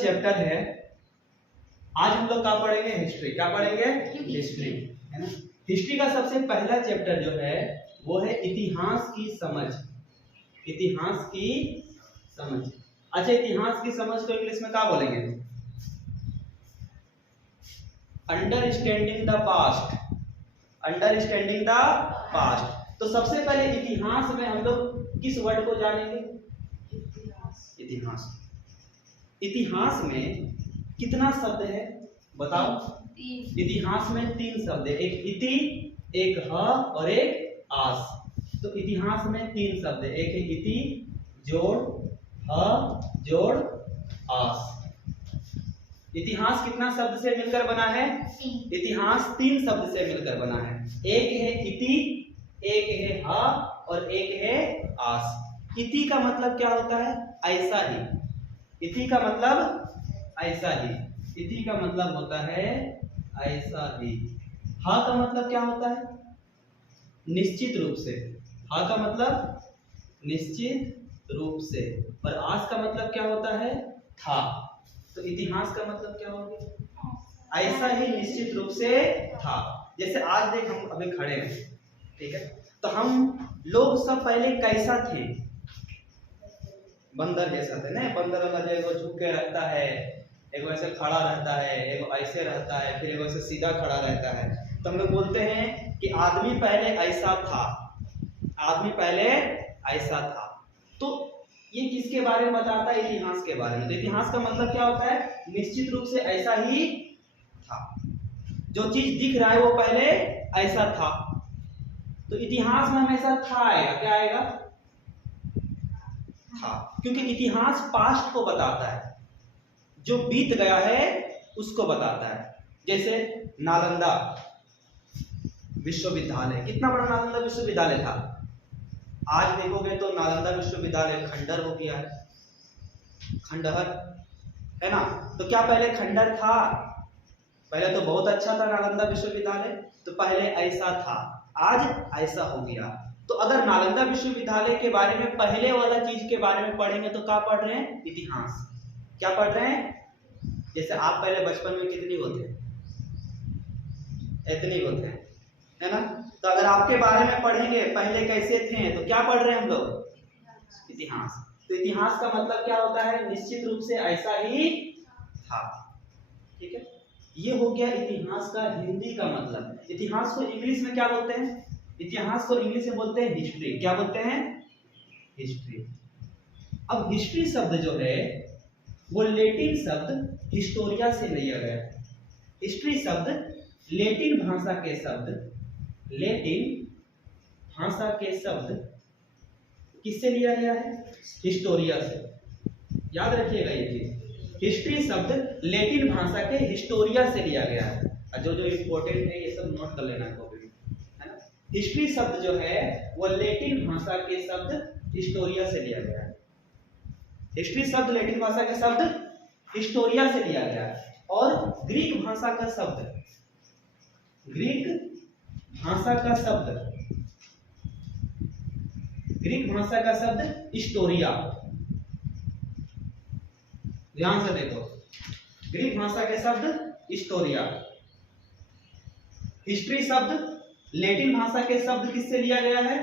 Chapter है, आज हम लोग क्या पढ़ेंगे? हिस्ट्री। क्या पढ़ेंगे? हिस्ट्री, है ना। हिस्ट्री का सबसे पहला चैप्टर जो है वो है इतिहास की समझ। इतिहास की समझ। अच्छा, इतिहास की समझ को इंग्लिश में क्या बोलेंगे? Understanding the past. Understanding the past. तो सबसे पहले इतिहास में हम लोग किस वर्ड को जानेंगे? इतिहास। इतिहास में कितना शब्द है बताओ? इतिहास में 3 शब्द है, एक इति, एक ह और एक आस। तो इतिहास में 3 शब्द है, एक है इति जोड़ ह जोड़ आस। इतिहास कितना शब्द से मिलकर बना है? इतिहास 3 शब्द से मिलकर बना है, एक है इति, एक है ह और एक है आस। इति का मतलब क्या होता है? ऐसा ही। इति का मतलब ऐसा ही। इति का मतलब होता है ऐसा ही। ह का मतलब क्या होता है? निश्चित रूप से। ह का मतलब निश्चित रूप से। और आस का मतलब क्या होता है? था। तो इतिहास का मतलब क्या हो गया? ऐसा ही, निश्चित रूप से था। जैसे आज देख हम अभी खड़े हैं, ठीक है, तो हम लोग सब पहले कैसा थे? बंदर जैसा थे ना। बंदर वाला जो एगो झुक के रहता है, एगो ऐसे खड़ा रहता है, एगो ऐसे रहता है, फिर एगो ऐसे सीधा खड़ा रहता है। तो हम लोग बोलते हैं कि आदमी पहले ऐसा था। आदमी पहले ऐसा था। तो ये किसके बारे में बताता है? इतिहास के बारे में। तो इतिहास का मतलब क्या होता है? निश्चित रूप से ऐसा ही था। जो चीज दिख रहा है वो पहले ऐसा था। तो इतिहास में हमेशा था आएगा। क्या आएगा? था। क्योंकि इतिहास पास्ट को बताता है, जो बीत गया है उसको बताता है। जैसे नालंदा विश्वविद्यालय, कितना बड़ा नालंदा विश्वविद्यालय था। आज देखोगे तो नालंदा विश्वविद्यालय खंडहर हो गया है, खंडहर, है ना। तो क्या पहले खंडहर था? पहले तो बहुत अच्छा था नालंदा विश्वविद्यालय, तो पहले ऐसा था, आज ऐसा हो गया। तो अगर नालंदा विश्वविद्यालय के बारे में पहले वाला चीज के बारे में पढ़ेंगे तो क्या पढ़ रहे हैं? इतिहास। क्या पढ़ रहे हैं? जैसे आप पहले बचपन में कितनी होते हैं? इतनी होते हैं, है ना। तो अगर आपके बारे में पढ़ेंगे पहले कैसे थे, तो क्या पढ़ रहे हैं हम लोग? इतिहास। तो इतिहास का मतलब क्या होता है? निश्चित रूप से ऐसा ही था। ठीक है, ये हो गया इतिहास का हिंदी का मतलब। इतिहास को इंग्लिश में क्या बोलते हैं? इतिहास को इंग्लिश में बोलते हैं हिस्ट्री। क्या बोलते हैं? हिस्ट्री। अब हिस्ट्री शब्द जो है वो लैटिन शब्द हिस्टोरिया से लिया गया है। हिस्ट्री शब्द लैटिन भाषा के शब्द, लैटिन भाषा के शब्द किससे लिया गया है? हिस्टोरिया से। याद रखिएगा ये चीज, हिस्ट्री शब्द लैटिन भाषा के हिस्टोरिया से लिया गया है। और जो जो इंपॉर्टेंट है ये सब नोट कर लेना है कॉपी में, है ना। हिस्ट्री शब्द जो है वो लैटिन भाषा के शब्द हिस्टोरिया से लिया गया है। हिस्ट्री शब्द लैटिन भाषा के शब्द हिस्टोरिया से लिया गया है। और ग्रीक भाषा का शब्द, ग्रीक भाषा का शब्द, ग्रीक भाषा का शब्द हिस्टोरिया। ध्यान से देखो, ग्रीक भाषा के शब्द हिस्टोरिया। हिस्ट्री शब्द लैटिन भाषा के शब्द किससे लिया गया है?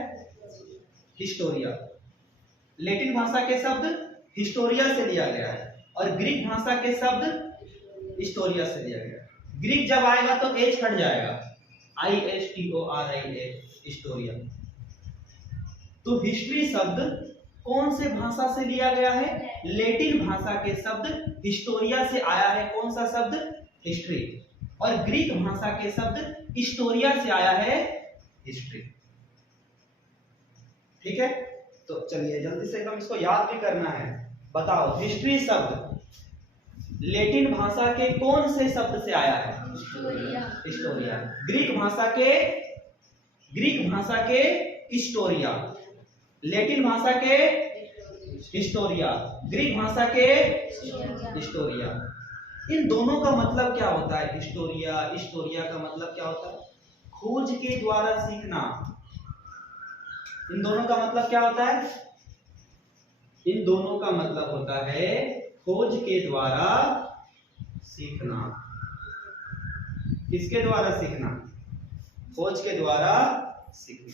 हिस्टोरिया। लैटिन भाषा के शब्द हिस्टोरिया से लिया गया है और ग्रीक भाषा के शब्द हिस्टोरिया से लिया गया है। ग्रीक जब आएगा तो एच हट जाएगा, ISTORIA, हिस्टोरिया। तो हिस्ट्री शब्द कौन से भाषा से लिया गया है? लैटिन भाषा के शब्द हिस्टोरिया से आया है। कौन सा शब्द? हिस्ट्री। और ग्रीक भाषा के शब्द हिस्टोरिया से आया है, हिस्ट्री। ठीक है, तो चलिए जल्दी से एकदम इसको याद भी करना है। बताओ, हिस्ट्री शब्द लैटिन भाषा के कौन से शब्द से आया है? हिस्टोरिया। ग्रीक भाषा के हिस्टोरिया, लैटिन भाषा के हिस्टोरिया, ग्रीक भाषा के हिस्टोरिया। इन दोनों का मतलब क्या होता है? हिस्टोरिया का मतलब क्या होता है? खोज के द्वारा सीखना। इन दोनों का मतलब क्या होता है? इन दोनों का मतलब होता है खोज के द्वारा सीखना। किसके द्वारा सीखना? खोज के द्वारा सीखना।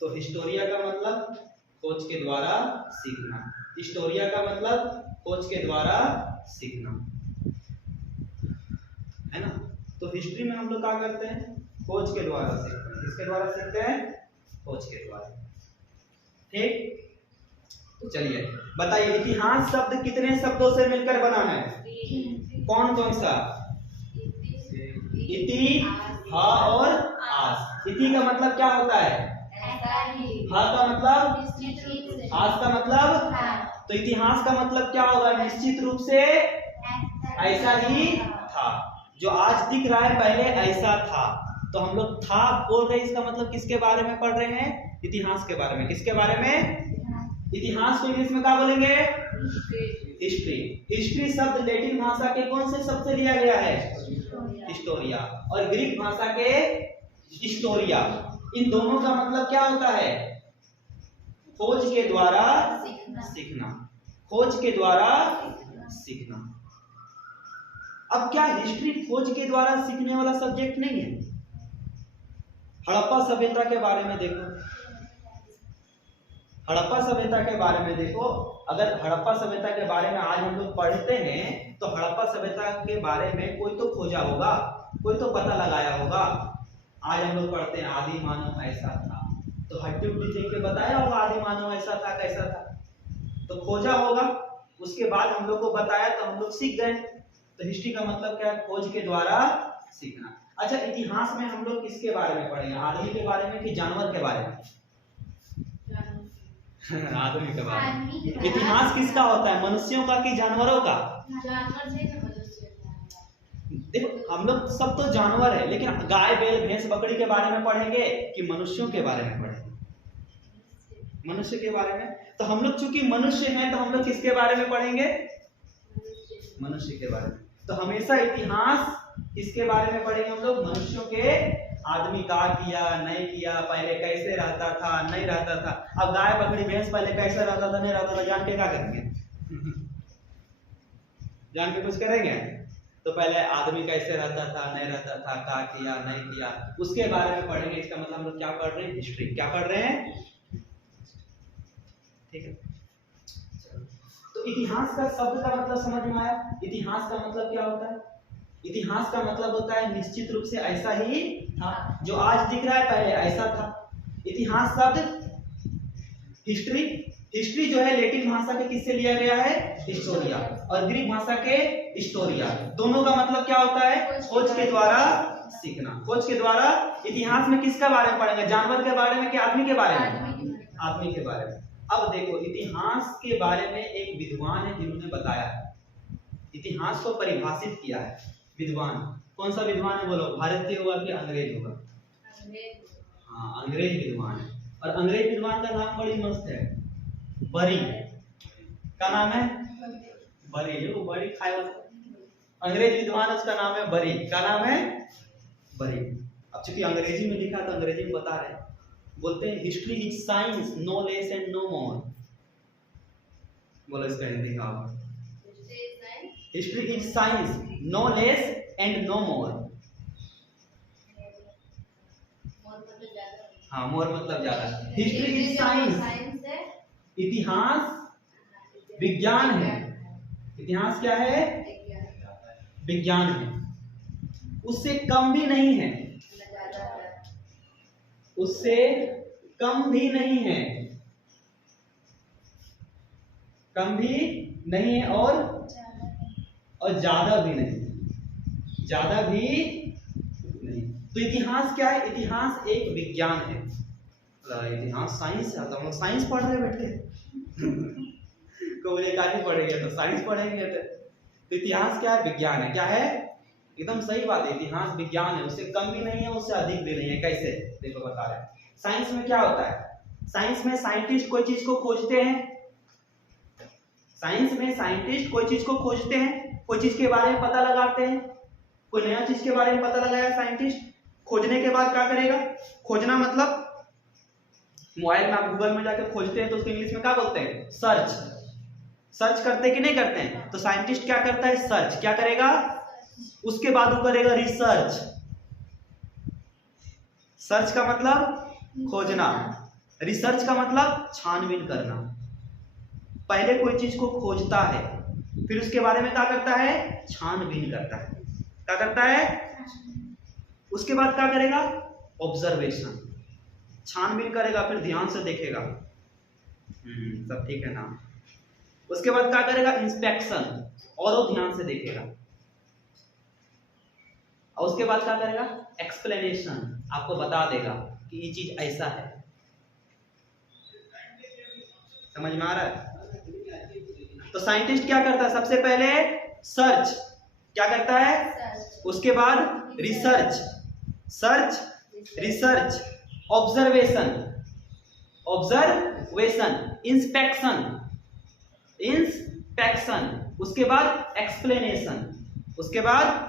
तो हिस्टोरिया का मतलब खोज के द्वारा सीखना, हिस्टोरिया का मतलब खोज के द्वारा सीखना, है ना। तो हिस्ट्री में हम लोग क्या करते हैं? खोज के द्वारा सीखते हैं। किसके द्वारा सीखते हैं? खोज के द्वारा। ठीक, तो चलिए बताइए, इतिहास शब्द कितने शब्दों से मिलकर बना है? कौन कौन सा? इति, हा और आस। इति का मतलब क्या होता है? हा का मतलब? आस का मतलब? तो इतिहास का मतलब क्या होगा? निश्चित रूप से ऐसा ही था। जो आज दिख रहा है पहले ऐसा था। तो हम लोग था बोल रहे हैं, इसका मतलब किसके बारे में पढ़ रहे हैं? इतिहास के बारे में। किसके बारे में? इतिहास को इंग्लिश में क्या बोलेंगे? हिस्ट्री। हिस्ट्री शब्द लैटिन भाषा के कौन से शब्द से लिया गया है? हिस्टोरिया। और ग्रीक भाषा के हिस्टोरिया। इन दोनों का मतलब क्या होता है? खोज के द्वारा सीखना। खोज के द्वारा सीखना। अब क्या हिस्ट्री खोज के द्वारा सीखने वाला सब्जेक्ट नहीं है? हड़प्पा सभ्यता के बारे में देखो, हड़प्पा सभ्यता के बारे में देखो। अगर हड़प्पा सभ्यता के बारे में आज हम लोग पढ़ते हैं तो हड़प्पा सभ्यता के बारे में कोई तो खोजा होगा, कोई तो पता लगाया होगा। आज हम लोग पढ़ते हैं आदि मानव ऐसा था, तो हड्डी उड्डी देख के बताया होगा आदि मानव ऐसा था, कैसा था, तो खोजा होगा। उसके बाद हम लोग को बताया तो हम लोग सीख गए। तो हिस्ट्री का मतलब क्या है? खोज के द्वारा सीखना। अच्छा, इतिहास में हम लोग किसके बारे में पढ़ेंगे? आदमी के बारे में कि जानवर के बारे में? आदमी के बारे में। इतिहास किसका होता है? मनुष्यों का कि जानवरों का? देखो हम लोग सब तो जानवर है, लेकिन गाय बैल भैंस बकरी के बारे में पढ़ेंगे कि मनुष्यों के बारे में पढ़ेंगे? मनुष्य के बारे में। तो हम लोग चूंकि मनुष्य हैं तो हम लोग किसके बारे में पढ़ेंगे? मनुष्य के बारे में। तो हमेशा इतिहास किसके बारे में पढ़ेंगे हम लोग? मनुष्यों के। आदमी क्या किया, नहीं किया, पहले कैसे रहता था, नहीं रहता था। अब गाय बकरी भैंस पहले कैसे रहता था, नहीं रहता था, जान के क्या करेंगे? जान के कुछ करेंगे? तो पहले आदमी कैसे रहता था, नहीं रहता था, क्या किया, नहीं किया, उसके बारे में पढ़ेंगे। इसका मतलब हम लोग क्या पढ़ रहे हैं? हिस्ट्री। क्या पढ़ रहे हैं? ठीक है। तो इतिहास का शब्द का मतलब समझ में आया? इतिहास का मतलब क्या होता है? इतिहास का मतलब होता है निश्चित रूप से ऐसा ही था। जो आज दिख रहा है पहले ऐसा था। इतिहास शब्द हिस्ट्री, हिस्ट्री जो है लैटिन भाषा के किससे लिया गया है? हिस्टोरिया। और ग्रीक भाषा के हिस्टोरिया। दोनों का मतलब क्या होता है? खोज के द्वारा सीखना। खोज के द्वारा। इतिहास में किसका बारे में पढ़ेंगे? जानवर के बारे में कि आदमी के बारे में? आदमी के बारे में। अब देखो, इतिहास के बारे में एक विद्वान है जिन्होंने बताया है, इतिहास को परिभाषित किया है। विद्वान कौन सा विद्वान है बोलो? भारतीय होगा कि अंग्रेज होगा? हाँ, अंग्रेज विद्वान है। और अंग्रेज विद्वान का नाम बड़ी मस्त है, बरी। क्या नाम है? बरी। वो बड़ी खाए वाला अंग्रेज विद्वान, उसका नाम है बरी। क्या नाम है? बरी। अब चूंकि अंग्रेजी में लिखा तो अंग्रेजी में बता रहे हैं। बोलते हैं history is science, no less and no more. बोलो इसका हिंदी का। History is science, no less and no more. हाँ, मोर मतलब ज्यादा। हिस्ट्री इज साइंस, इतिहास विज्ञान है। इतिहास क्या है? विज्ञान है। उससे कम भी नहीं है, उससे कम भी नहीं है, कम भी नहीं है और ज्यादा भी नहीं, ज्यादा भी नहीं। तो इतिहास क्या है? इतिहास एक विज्ञान है। इतिहास साइंस है, तो हम लोग साइंस पढ़ रहे बैठे। कोई एकाकी पढ़ेंगे तो साइंस पढ़ेंगे। तो इतिहास क्या है? विज्ञान है। क्या है? एकदम सही बात है, इतिहास विज्ञान है। उससे कम भी नहीं है, उससे अधिक भी नहीं है। कैसे? देखो बता रहे हैं। साइंस में क्या होता है? साइंस में साइंटिस्ट कोई चीज को खोजते हैं। साइंस में साइंटिस्ट कोई चीज को खोजते हैं, कोई चीज के बारे में पता लगाते हैं। कोई नया चीज के बारे में पता लगाया साइंटिस्ट, खोजने के बाद क्या करेगा? खोजना मतलब मोबाइल में आप गूगल में जाकर खोजते हैं तो उसको इंग्लिश में क्या बोलते हैं? सर्च। सर्च करते कि नहीं करते हैं? तो साइंटिस्ट क्या करता है? सर्च। क्या करेगा? उसके बाद वो करेगा रिसर्च। सर्च का मतलब खोजना, रिसर्च का मतलब छानबीन करना। पहले कोई चीज को खोजता है, फिर उसके बारे में क्या करता है? छानबीन करता है। क्या करता है? उसके बाद क्या करेगा? ऑब्जर्वेशन। छानबीन करेगा, फिर ध्यान से देखेगा सब ठीक है ना। उसके बाद क्या करेगा? इंस्पेक्शन, और वो ध्यान से देखेगा। और उसके बाद क्या करेगा? एक्सप्लेनेशन, आपको बता देगा कि ये चीज ऐसा है। समझ में आ रहा है? तो साइंटिस्ट क्या करता है? सबसे पहले सर्च। क्या करता है? उसके बाद research, search, research, observation, observation, inspection, inspection, उसके बाद एक्सप्लेनेशन, उसके बाद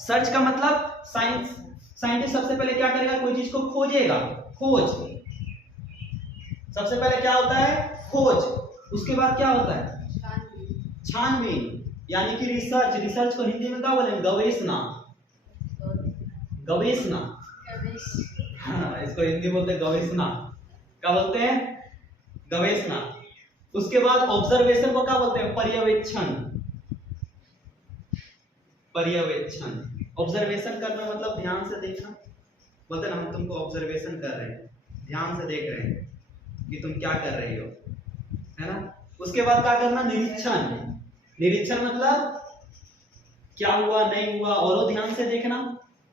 सर्च का मतलब साइंस। साइंटिस्ट सबसे पहले क्या करेगा? कोई चीज को खोजेगा। खोज, सबसे पहले क्या होता है? खोज। उसके बाद क्या होता है? छानबीन, यानी कि रिसर्च। रिसर्च को हिंदी में क्या बोलेंगे? गवेषणा। गवेषणा, हाँ, इसको हिंदी बोलते हैं गवेषणा। क्या बोलते हैं? गवेषणा। उसके बाद ऑब्जर्वेशन को क्या बोलते हैं? पर्यवेक्षण। पर्यवेक्षण, ऑब्जर्वेशन करना मतलब ध्यान से देखना। बोलते हैं ना, हम तुमको ऑब्जर्वेशन कर रहे हैं, ध्यान से देख रहे हैं कि तुम क्या कर रही हो, है ना। उसके बाद क्या करना? निरीक्षण। निरीक्षण मतलब क्या हुआ नहीं हुआ, और ध्यान से देखना।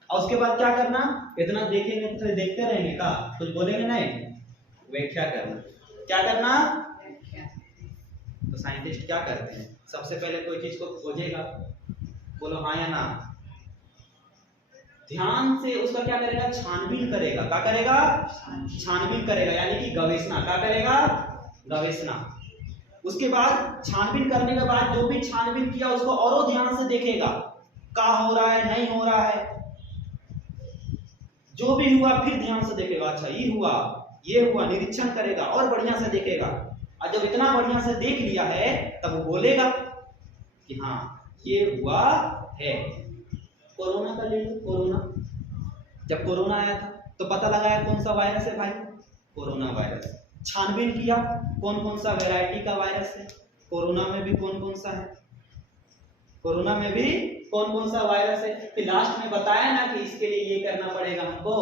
और उसके बाद क्या करना? इतना देखेंगे तो देखते रहेंगे का, कुछ बोलेंगे नहीं, व्याख्या करना। क्या करना? तो साइंटिस्ट क्या करते हैं? सबसे पहले कोई चीज को खोजेगा, बोलो हाँ या ना, ध्यान से उसका क्या करेगा? छानबीन करेगा। क्या करेगा? छानबीन करेगा, यानी कि गवेषणा। क्या करेगा? गवेषणा। उसके बाद छानबीन करने के बाद जो भी छानबीन किया उसको और ध्यान से देखेगा, क्या हो रहा है नहीं हो रहा है, जो भी हुआ फिर ध्यान से देखेगा। अच्छा ये हुआ, ये हुआ, निरीक्षण करेगा और बढ़िया से देखेगा। और जब इतना बढ़िया से देख लिया है तब वो बोलेगा कि हाँ ये हुआ है। कोरोना का ले लो। कोरोना, जब कोरोना आया था तो पता लगाया कौन सा वायरस है भाई? Corona virus. छानबीन किया कौन कौन सा वैरायटी का वायरस है, कोरोना में भी कौन कौन सा है, कोरोना में भी कौन कौन सा वायरस है। फिर लास्ट में बताया ना कि इसके लिए ये करना पड़ेगा हमको।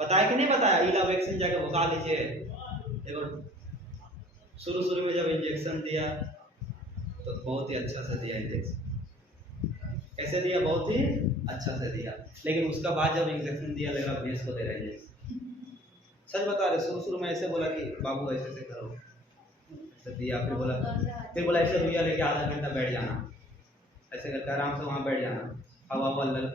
बताया कि नहीं बताया? इला वैक्सीन जाकर भगा लीजिए। शुरू में जब इंजेक्शन दिया तो बहुत ही अच्छा से दिया इंजेक्शन। कैसे दिया? बहुत ही अच्छा से दिया। लेकिन उसका बाद जब इंजेक्शन दिया लगा भैंस को दे रहे हैं। सच बता रहे, शुरू में ऐसे बोला कि बाबू ऐसे ऐसे करो, ऐसे दिया। फिर बोला ऐसे रुइया लेके आधा घंटा बैठ जाना, ऐसे करके आराम से वहां बैठ जाना, हवा वल्ल,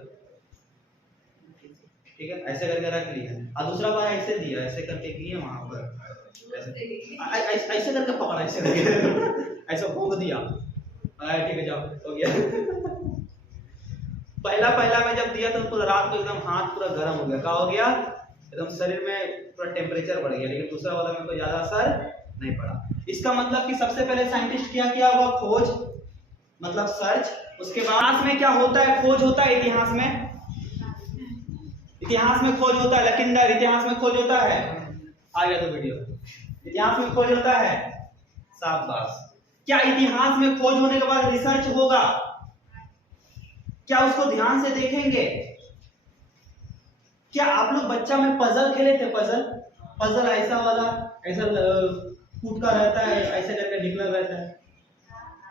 ठीक है, ऐसे करके रख लिया। और दूसरा बार ऐसे दिया, ऐसे करके किए वहां पर, ऐसे करके पकड़ा, ऐसे करके ऐसा भोंक दिया, ठीक है जाओ हो गया। पहला में जब दिया तो पूरा रात को एकदम हाथ पूरा गर्म हो गया। क्या हो गया? एकदम शरीर में पूरा टेम्परेचर बढ़ गया। लेकिन दूसरा वाला में कोई ज्यादा असर नहीं पड़ा। इसका मतलब कि सबसे पहले साइंटिस्ट क्या किया होगा? खोज, मतलब सर्च। उसके बाद में क्या होता है? खोज होता है इतिहास में। इतिहास में खोज होता है। लकिंदर, इतिहास में खोज होता है। आ गया तो वीडियो। इतिहास में खोज होता है। शाबाश। क्या इतिहास में खोज होने के बाद रिसर्च होगा? क्या उसको ध्यान से देखेंगे? क्या आप लोग बच्चा में पजल खेले थे? पजल ऐसा वाला, ऐसा फूट का रहता है, ऐसे करके निकला रहता है,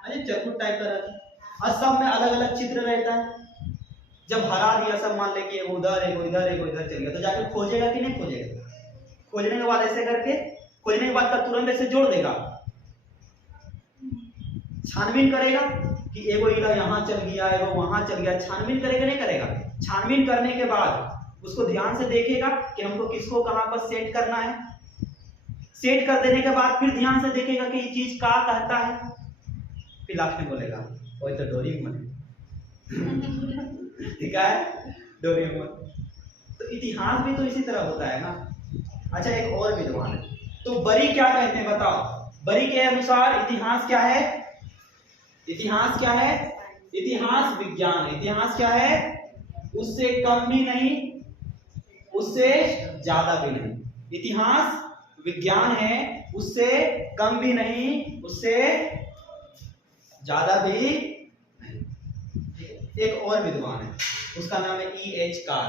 अरे चरकुट टाइप का रहता है, और सब में अलग अलग चित्र रहता है। जब हरा दिया सब, मान ले कि उधर एक इधर एक इधर चल गया, तो जाके खोजेगा कि नहीं खोजेगा? खोजने के बाद ऐसे करके, खोजने के बाद का तुरंत ऐसे जोड़ देगा, छानबीन करेगा कि एगो इला यहाँ चल गया, एगो वहां चल गया। छानबीन करेगा नहीं करेगा? छानबीन करने के बाद उसको ध्यान से देखेगा कि हमको किसको कहां पर सेट करना है। सेट कर देने के बाद फिर ध्यान से देखेगा कि ये चीज क्या कहता है। फिर लास्ट में बोलेगा वही तो डोरेमोन ठीक है, डोरेमोन। तो इतिहास भी तो इसी तरह होता है ना। अच्छा एक और विद्वान है, तो बरी क्या कहते हैं बताओ? बरी के अनुसार इतिहास क्या है? इतिहास क्या है? इतिहास विज्ञान। इतिहास क्या है? उससे कम भी नहीं, उससे ज्यादा भी नहीं। इतिहास विज्ञान है, उससे कम भी नहीं, उससे ज्यादा भी नहीं। एक और विद्वान है, उसका नाम है E.H. कार।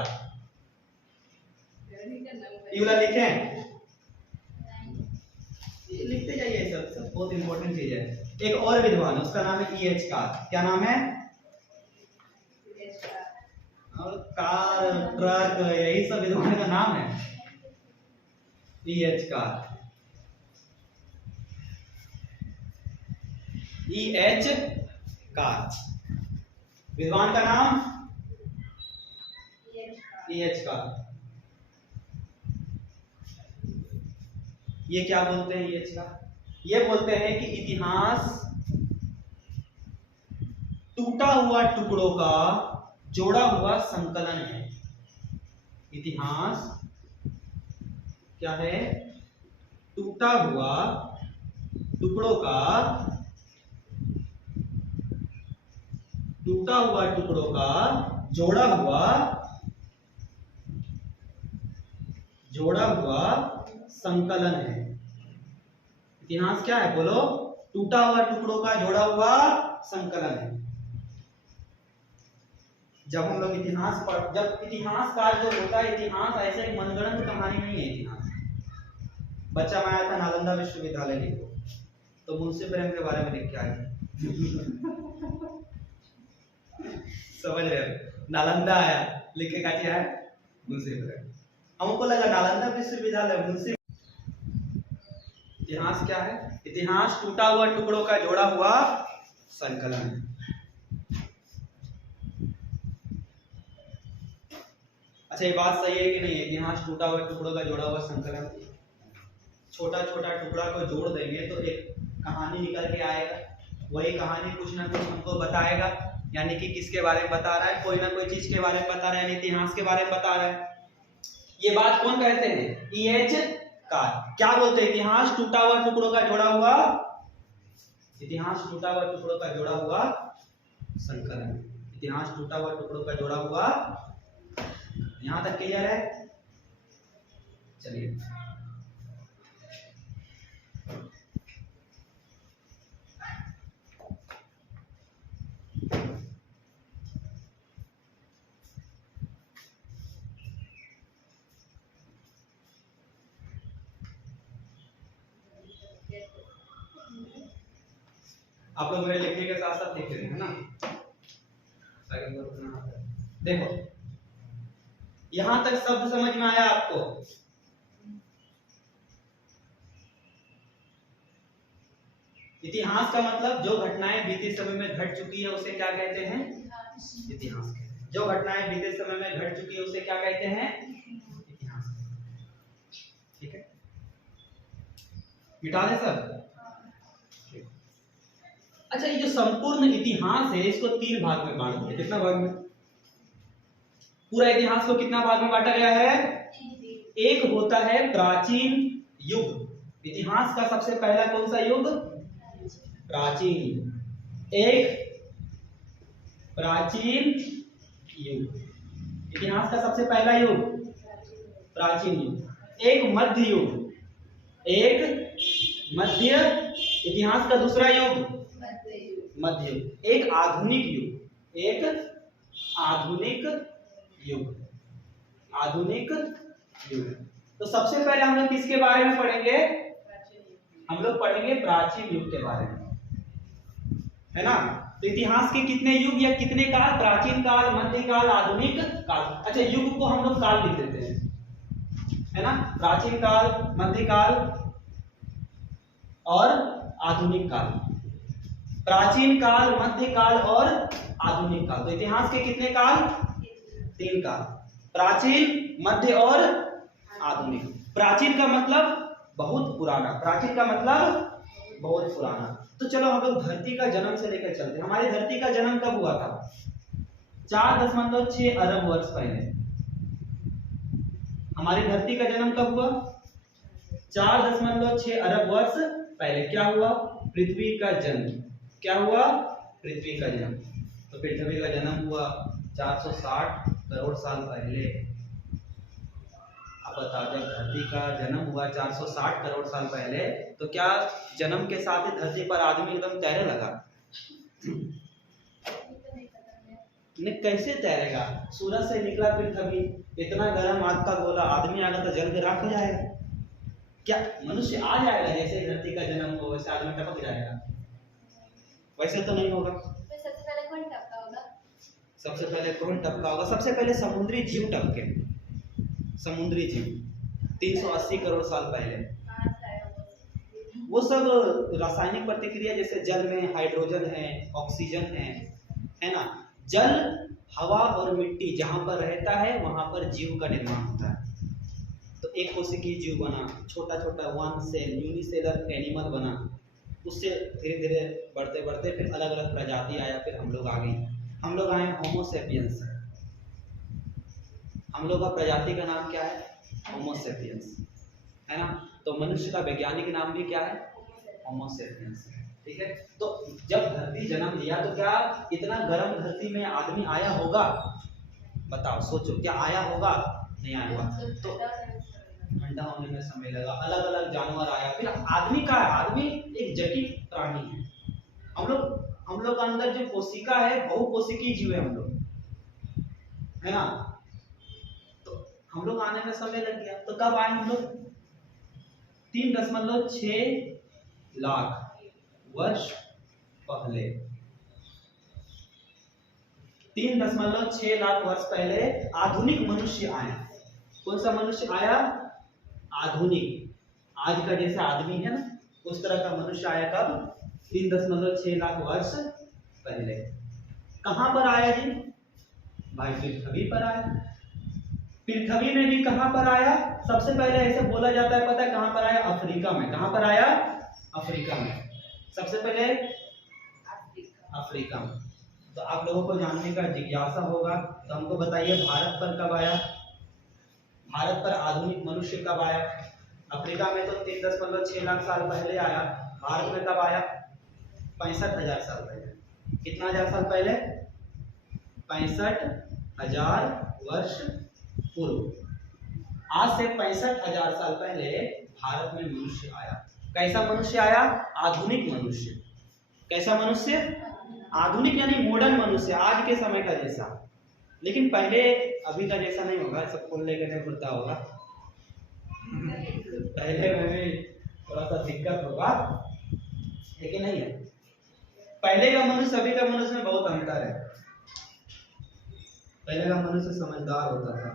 ये वाला लिखें, लिखते जाइए, सब बहुत इंपॉर्टेंट चीज है। एक और विद्वान है, उसका नाम है E.H. कार। क्या नाम है? और कार, ट्रक, यही सब विद्वान का नाम है, E.H. कार। E.H. कार, विद्वान का नाम E.H. कार। ये क्या बोलते हैं E.H. कार? ये बोलते हैं कि इतिहास टूटा हुआ टुकड़ों का जोड़ा हुआ संकलन है। इतिहास क्या है? टूटा हुआ टुकड़ों का जोड़ा हुआ संकलन है। इतिहास क्या है? बोलो। टूटा हुआ टुकड़ों का जोड़ा हुआ संकलन है। जब हम लोग इतिहास जब इतिहासकार जो होता है, इतिहास ऐसे एक मनगढ़ंत कहानी नहीं है। इतिहास बच्चा मैं आया था नालंदा विश्वविद्यालय लिखो, तो मुंशी प्रेम के बारे में लिख के आया। समझ रहे हो? नालंदा आया, लिख के क्या है? मुंशी प्रेम। हमको लगा नालंदा विश्वविद्यालय मुंशी। इतिहास क्या है? इतिहास टूटा हुआ टुकड़ों का जोड़ा हुआ संकलन है। अच्छा, ये बात सही है कि नहीं? इतिहास टूटा हुआ टुकड़ों का जोड़ा हुआ संकलन। छोटा छोटा टुकड़ा को जोड़ देंगे तो एक कहानी निकल के आएगा। वही कहानी कुछ ना कुछ हमको बताएगा, यानी कि किसके बारे में बता रहा है? कोई ना कोई चीज के बारे में बता रहा है, यानी इतिहास के बारे में बता रहा है। ये बात कौन कहते हैं? E.H. कार। क्या बोलते हैं? इतिहास टूटा हुआ टुकड़ों का जोड़ा हुआ, इतिहास टूटा हुआ टुकड़ों का जोड़ा हुआ संकलन। इतिहास टूटा हुआ टुकड़ों का जोड़ा हुआ। यहां तक क्लियर है? चलिए, आप लोग मेरे लिखने के साथ साथ लिख रहे हैं ना? देखो, यहां तक शब्द समझ में आया आपको? इतिहास का मतलब जो घटनाएं बीते समय में घट चुकी है उसे क्या कहते हैं? इतिहास कहते हैं। जो घटनाएं बीते समय में घट चुकी है उसे क्या कहते हैं? इतिहास। ठीक है, मिटा दे सब। अच्छा, ये जो संपूर्ण इतिहास है इसको 3 भाग में बांट दिया। कितना भाग में? पूरा इतिहास को कितना भाग में बांटा गया है? एक होता है प्राचीन युग। इतिहास का सबसे पहला कौन सा युग? प्राचीन। एक प्राचीन युग, इतिहास का सबसे पहला युग प्राचीन युग। एक मध्य युग, एक मध्य, इतिहास का दूसरा युग मध्य युग। एक आधुनिक युग, एक आधुनिक युग, आधुनिक युग। तो सबसे पहले हम लोग किसके बारे में पढ़ेंगे? हम लोग पढ़ेंगे प्राचीन युग के बारे में, है ना? तो इतिहास के कितने युग या कितने काल? प्राचीन काल, मध्य काल, आधुनिक काल। अच्छा, युग को हम लोग काल लिख देते हैं, है ना? प्राचीन काल, मध्य काल और आधुनिक काल। प्राचीन काल, मध्य काल और आधुनिक काल। तो इतिहास के कितने काल? 3 काल, प्राचीन, मध्य और आधुनिक। प्राचीन का मतलब बहुत पुराना, प्राचीन का मतलब बहुत पुराना। तो चलो हम लोग धरती का जन्म से लेकर चलते हैं। हमारी धरती का जन्म कब हुआ था? 4.6 अरब वर्ष पहले। हमारी धरती का जन्म कब हुआ? 4.6 अरब वर्ष पहले क्या हुआ? पृथ्वी का जन्म। क्या हुआ? पृथ्वी का जन्म। तो पृथ्वी का जन्म हुआ 460 करोड़ साल पहले। अब बताओ, जब धरती का जन्म हुआ 460 करोड़ साल पहले, तो क्या जन्म के साथ ही धरती पर आदमी एकदम तैरने लगा? नहीं, कैसे तैरेगा? सूरज से निकला पृथ्वी, इतना गर्म आग का गोला, आदमी आएगा तो जल के राख हो जाएगा। क्या मनुष्य आ जाएगा जैसे धरती का जन्म हो वैसे आदमी टपक जाएगा? वैसे तो नहीं होगा। सबसे पहले कौन टपका होगा? सबसे पहले कौन टपका होगा? सबसे पहले समुद्री जीव टपके। समुद्री जीव 380 करोड़ साल पहले। वो सब रासायनिक प्रतिक्रिया, जैसे जल में हाइड्रोजन है, ऑक्सीजन है ना। जल, हवा और मिट्टी जहां पर रहता है वहां पर जीव का निर्माण होता है। तो एक कोशिकीय जीव बना, छोटा छोटा वन सेल यूनिसेलर एनिमल बना, उससे धीरे धीरे बढ़ते बढ़ते फिर अलग अलग प्रजाति आया, फिर हम लोग आ गए। हम लोग आए होमो सेपियंस। हम लोग का प्रजाति का नाम क्या है? होमो सेपियंस, है ना। तो मनुष्य का वैज्ञानिक नाम भी क्या है? होमो सेपियंस। ठीक है। तो जब धरती जन्म लिया तो क्या इतना गर्म धरती में आदमी आया होगा? बताओ, सोचो, क्या आया होगा? नहीं आया होगा। तो ठंडा होने में समय लगा, अलग अलग जानवर आया, फिर आदमी का है। आदमी एक जटिल प्राणी है। हम लोग का अंदर जो कोशिका है, बहुकोशिकीय जीव है हम लोग, है ना। तो हम लोग आने में समय लग गया। तो कब आए हम लोग? 3.6 लाख वर्ष पहले। 3.6 लाख वर्ष पहले आधुनिक मनुष्य आया। कौन सा मनुष्य आया? आधुनिक। आज का जैसा आदमी है ना, उस तरह का मनुष्य आया। कब? 3.6 लाख वर्ष पहले। कहां पर आया जी? भाई पृथ्वी पर आया। पृथ्वी में भी कहां पर आया? सबसे पहले ऐसे बोला जाता है, पता है कहां पर आया? अफ्रीका में। कहां पर आया? अफ्रीका में। सबसे पहले अफ्रीका में। तो आप लोगों को जानने का जिज्ञासा होगा, तो हमको बताइए भारत पर कब आया? भारत पर आधुनिक मनुष्य कब आया? अफ्रीका में तो 3.6 लाख साल पहले आया। भारत में कब आया? 65,000 साल पहले। कितना हजार साल पहले? 65,000 वर्ष पूर्व। आज से 65,000 साल पहले भारत में मनुष्य आया। कैसा मनुष्य आया? आधुनिक मनुष्य। कैसा मनुष्य? आधुनिक यानी मॉडर्न मनुष्य, आज के समय का जैसा। लेकिन पहले अभी का जैसा नहीं होगा, सब खोलने के नहीं खुलता होगा। पहले में भी थोड़ा सा दिक्कत होगा, लेकिन नहीं है। पहले का मनुष्य अभी का मनुष्य में बहुत अंतर है। पहले का मनुष्य समझदार होता था,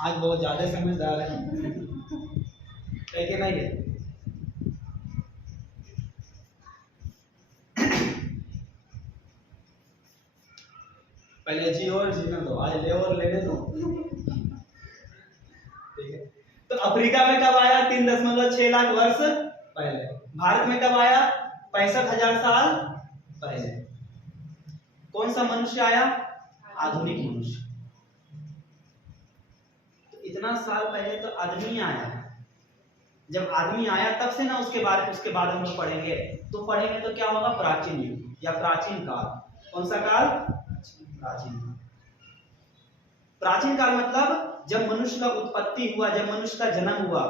आज बहुत ज्यादा समझदार है, लेकिन नहीं है। पहले जी और जीने दो, आज ले और लेने दो। ठीक है। तो अफ्रीका में कब आया? 3.6 लाख वर्ष पहले। भारत में कब आया? 65,000 साल पहले। कौन सा मनुष्य आया? आधुनिक मनुष्य। तो इतना साल पहले तो आदमी आया। जब आदमी आया तब से ना उसके बाद हम लोग पढ़ेंगे। तो पढ़ेंगे तो क्या होगा? प्राचीन युग या प्राचीन काल। कौन सा काल? प्राचीन काल। प्राचीन काल मतलब जब मनुष्य का उत्पत्ति हुआ, जब मनुष्य का जन्म हुआ,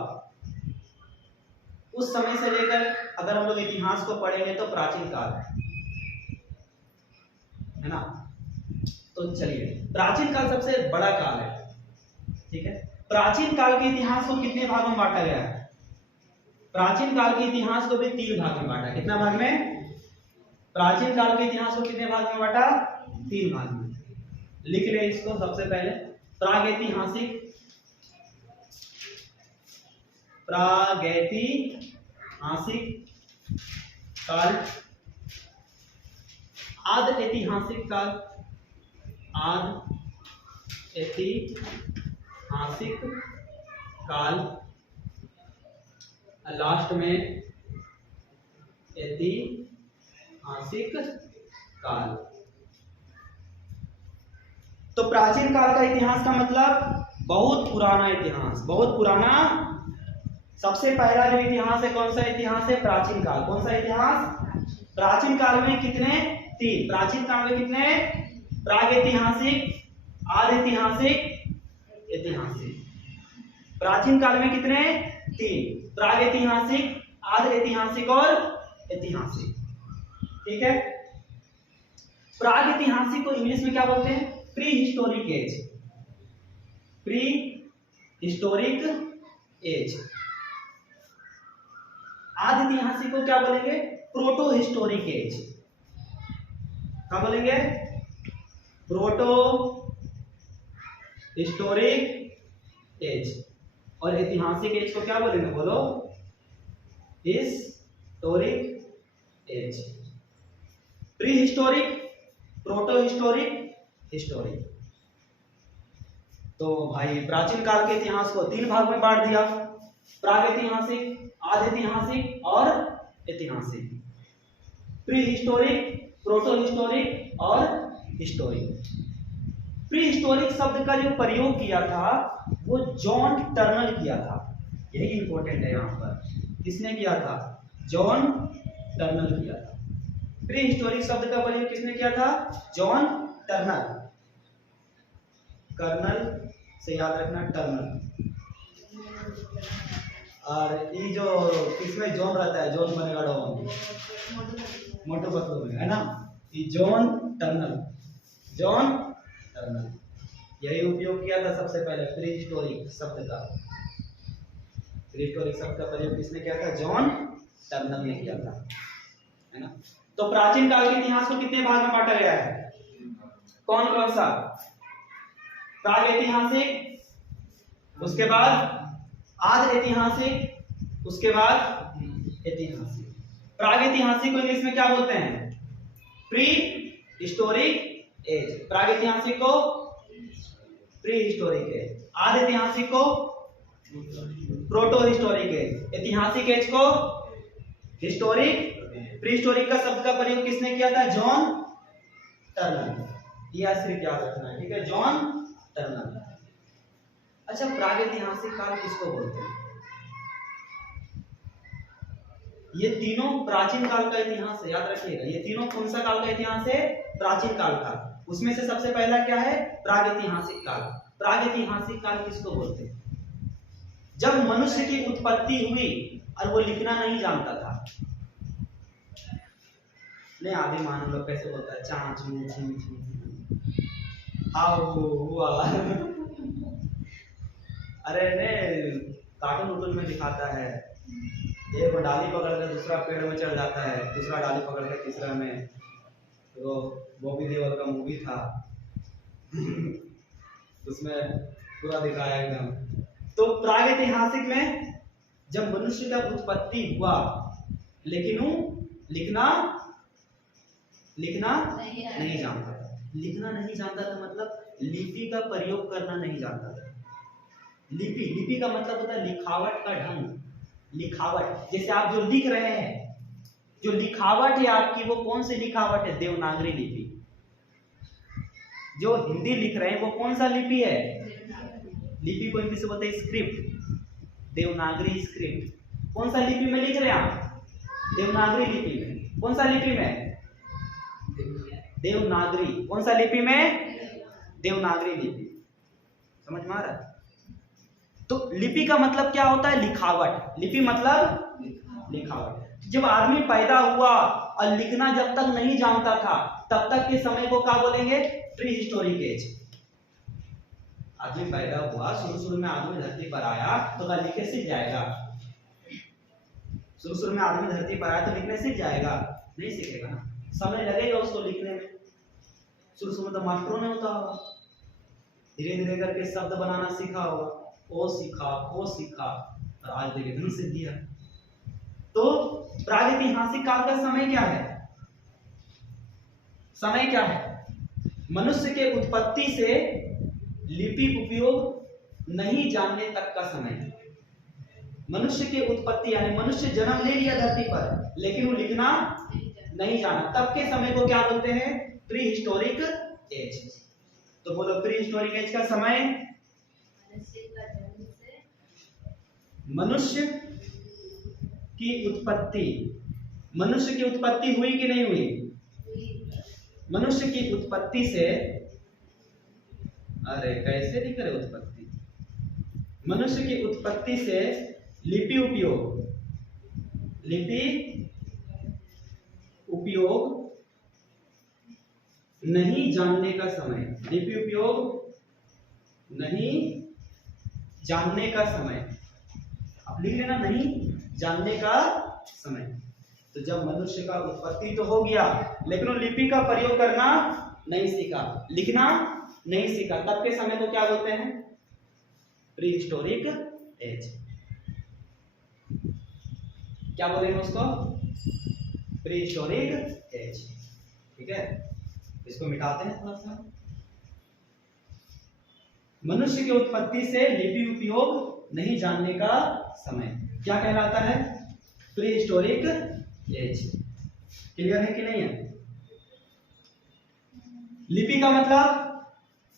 उस समय से लेकर अगर हम लोग इतिहास को पढ़ेंगे तो प्राचीन काल है ना। तो चलिए, प्राचीन काल सबसे बड़ा काल है। ठीक है। प्राचीन काल के इतिहास को कितने भागों में बांटा गया है? प्राचीन काल के इतिहास को भी 3 भाग में बांटा। कितना भाग में? प्राचीन काल के इतिहास को कितने भाग में बांटा? 3 भाग में। लिख ले इसको सबसे पहले। प्रागैतिहासिक काल, आद ऐतिहासिक काल, आद ऐतिहासिक काल, लास्ट में ऐतिहासिक काल। तो प्राचीन काल का इतिहास का मतलब बहुत पुराना इतिहास, बहुत पुराना सबसे पहला जो इतिहास है कौन सा इतिहास है? प्राचीन काल। कौन सा इतिहास? प्राचीन काल में कितने? 3। प्राचीन काल में कितने? प्रागैतिहासिक, आधैतिहासिक, ऐतिहासिक। प्राचीन काल में कितने? 3। प्रागैतिहासिक, आधैतिहासिक और ऐतिहासिक। ठीक है। प्रागैतिहासिक को इंग्लिश में क्या बोलते हैं? Pre historic age. Pre historic age. आधैतिहासिक को क्या बोलेंगे? Proto historic age. क्या बोलेंगे? Proto historic age. और ऐतिहासिक एज को क्या बोलेंगे? बोलो। Historic age. Pre historic, proto historic, historic. तो भाई प्राचीन काल के इतिहास को 3 भाग में बांट दिया, प्रागैतिहासिक, आधैतिहासिक और ऐतिहासिक। प्री हिस्टोरिक, प्रोटो हिस्टोरिक और हिस्टोरिक। प्री हिस्टोरिक शब्द का जो प्रयोग किया था वो जॉन टर्नर किया था। यही इंपॉर्टेंट है यहाँ पर। किसने किया था? जॉन टर्नर किया था। प्री हिस्टोरिक शब्द का प्रयोग किसने किया था? John Turner. कर्नल से याद रखना, टर्नर। और ये जो किसमें जॉन रहता है, जॉन बनेगा डॉन, मोटू पतलू में, है ना? ये जॉन टर्नर, जॉन टर्नर यही उपयोग किया था सबसे पहले प्री हिस्टोरिक शब्द का। प्री हिस्टोरिक शब्द का प्रयोग किसने किया था? जॉन टर्नर ने किया था, है ना? तो प्राचीन काल के इतिहास को कितने भाग में बांटा गया है? कौन कौन सा? प्रागैतिहासिक, उसके बाद आधैतिहासिक, उसके बाद ऐतिहासिक। प्रागैतिहासिक को इंग्लिश में क्या बोलते हैं? Pre historic age. प्रागैतिहासिक को प्री हिस्टोरिक एज, आधैतिहासिक को प्रोटो हिस्टोरिक एज, ऐतिहासिक एज को हिस्टोरिक। प्री हिस्टोरिक का शब्द का प्रयोग किसने किया था? John Turner. यह सिर्फ याद रखना है, ठीक है? John Turner. अच्छा, प्रागैतिहासिक काल किसको बोलते हैं? ये तीनों प्राचीन काल का इतिहास है, याद रखिएगा। ये तीनों कौन सा काल का इतिहास है? प्राचीन काल का। उसमें से सबसे पहला क्या है? प्रागैतिहासिक काल। प्रागैतिहासिक काल किसको बोलते हैं? जब मनुष्य की उत्पत्ति हुई और वो लिखना नहीं जानता था। नहीं, आदि मानव लोग कैसे बोलता है? चाँ चू छी छी, हाउ हुआ। अरे ने कार्टून उर्टून में दिखाता है, एक डाली पकड़ कर दूसरा पेड़ में चढ़ जाता है, दूसरा डाली पकड़ कर तीसरा में। तो बॉबी देओल का मूवी था उसमें पूरा दिखाया एकदम। तो प्रागैतिहासिक में जब मनुष्य का उत्पत्ति हुआ लेकिन वो लिखना नहीं जानता था। लिखना नहीं जानता था मतलब लिपि का प्रयोग करना नहीं जानता था। लिपि का मतलब होता है लिखावट का ढंग। लिखावट, जैसे आप जो लिख रहे हैं, जो लिखावट है आपकी, वो कौन सी लिखावट है? देवनागरी लिपि। जो हिंदी लिख रहे हैं वो कौन सा लिपि है? लिपि को इंग्लिश में बोलते हैं स्क्रिप्ट, देवनागरी स्क्रिप्ट। कौन सा लिपि में लिख रहे हैं आप? देवनागरी लिपि में। कौन सा लिपि में? देवनागरी। कौन सा लिपि में? देवनागरी लिपि। समझ में आ रहा है? तो लिपि का मतलब क्या होता है? लिखावट। लिपि मतलब लिखावट। जब आदमी पैदा हुआ और लिखना जब तक नहीं जानता था तब तक के समय को क्या बोलेंगे? Pre historic age. आदमी पैदा हुआ, शुरू में आदमी धरती पर आया तो क्या लिखे सीख जाएगा? शुरू में आदमी धरती पर आया तो लिखने सीख जाएगा? नहीं सीखेगा ना, समय लगेगा उसको लिखने में। शुरू में तो मास्टरों ने होता होगा, धीरे धीरे करके शब्द बनाना सीखा होगा, ओ सीखा, को सीखा, और आज देखिए धन सिद्ध दिया। तो प्रागैतिहासिक काल का समय क्या है? समय क्या है? मनुष्य के उत्पत्ति से लिपि उपयोग नहीं जानने तक का समय। मनुष्य के उत्पत्ति यानी मनुष्य जन्म ले लिया धरती पर लेकिन वो लिखना नहीं जाना, तब के समय को क्या बोलते हैं? Pre historic age. तो बोलो प्री हिस्टोरिक एज का समय मनुष्य की उत्पत्ति, मनुष्य की उत्पत्ति हुई कि नहीं हुई? मनुष्य की उत्पत्ति से, अरे कैसे लिख रहे उत्पत्ति, मनुष्य की उत्पत्ति से लिपि उपयोग, लिपि उपयोग नहीं जानने का समय, लिपि उपयोग नहीं जानने का समय, आप लिख लेना नहीं जानने का समय। तो जब मनुष्य का उत्पत्ति तो हो गया, लेकिन वो लिपि का प्रयोग करना नहीं सीखा, लिखना नहीं सीखा, तब के समय को क्या बोलते हैं? Pre historic age. क्या बोलेंगे उसको? Pre historic age. ठीक है, इसको मिटाते हैं थोड़ा सा। मनुष्य की उत्पत्ति से लिपि उपयोग नहीं जानने का समय क्या कहलाता है? Pre historic as. क्लियर है कि नहीं है? लिपि का मतलब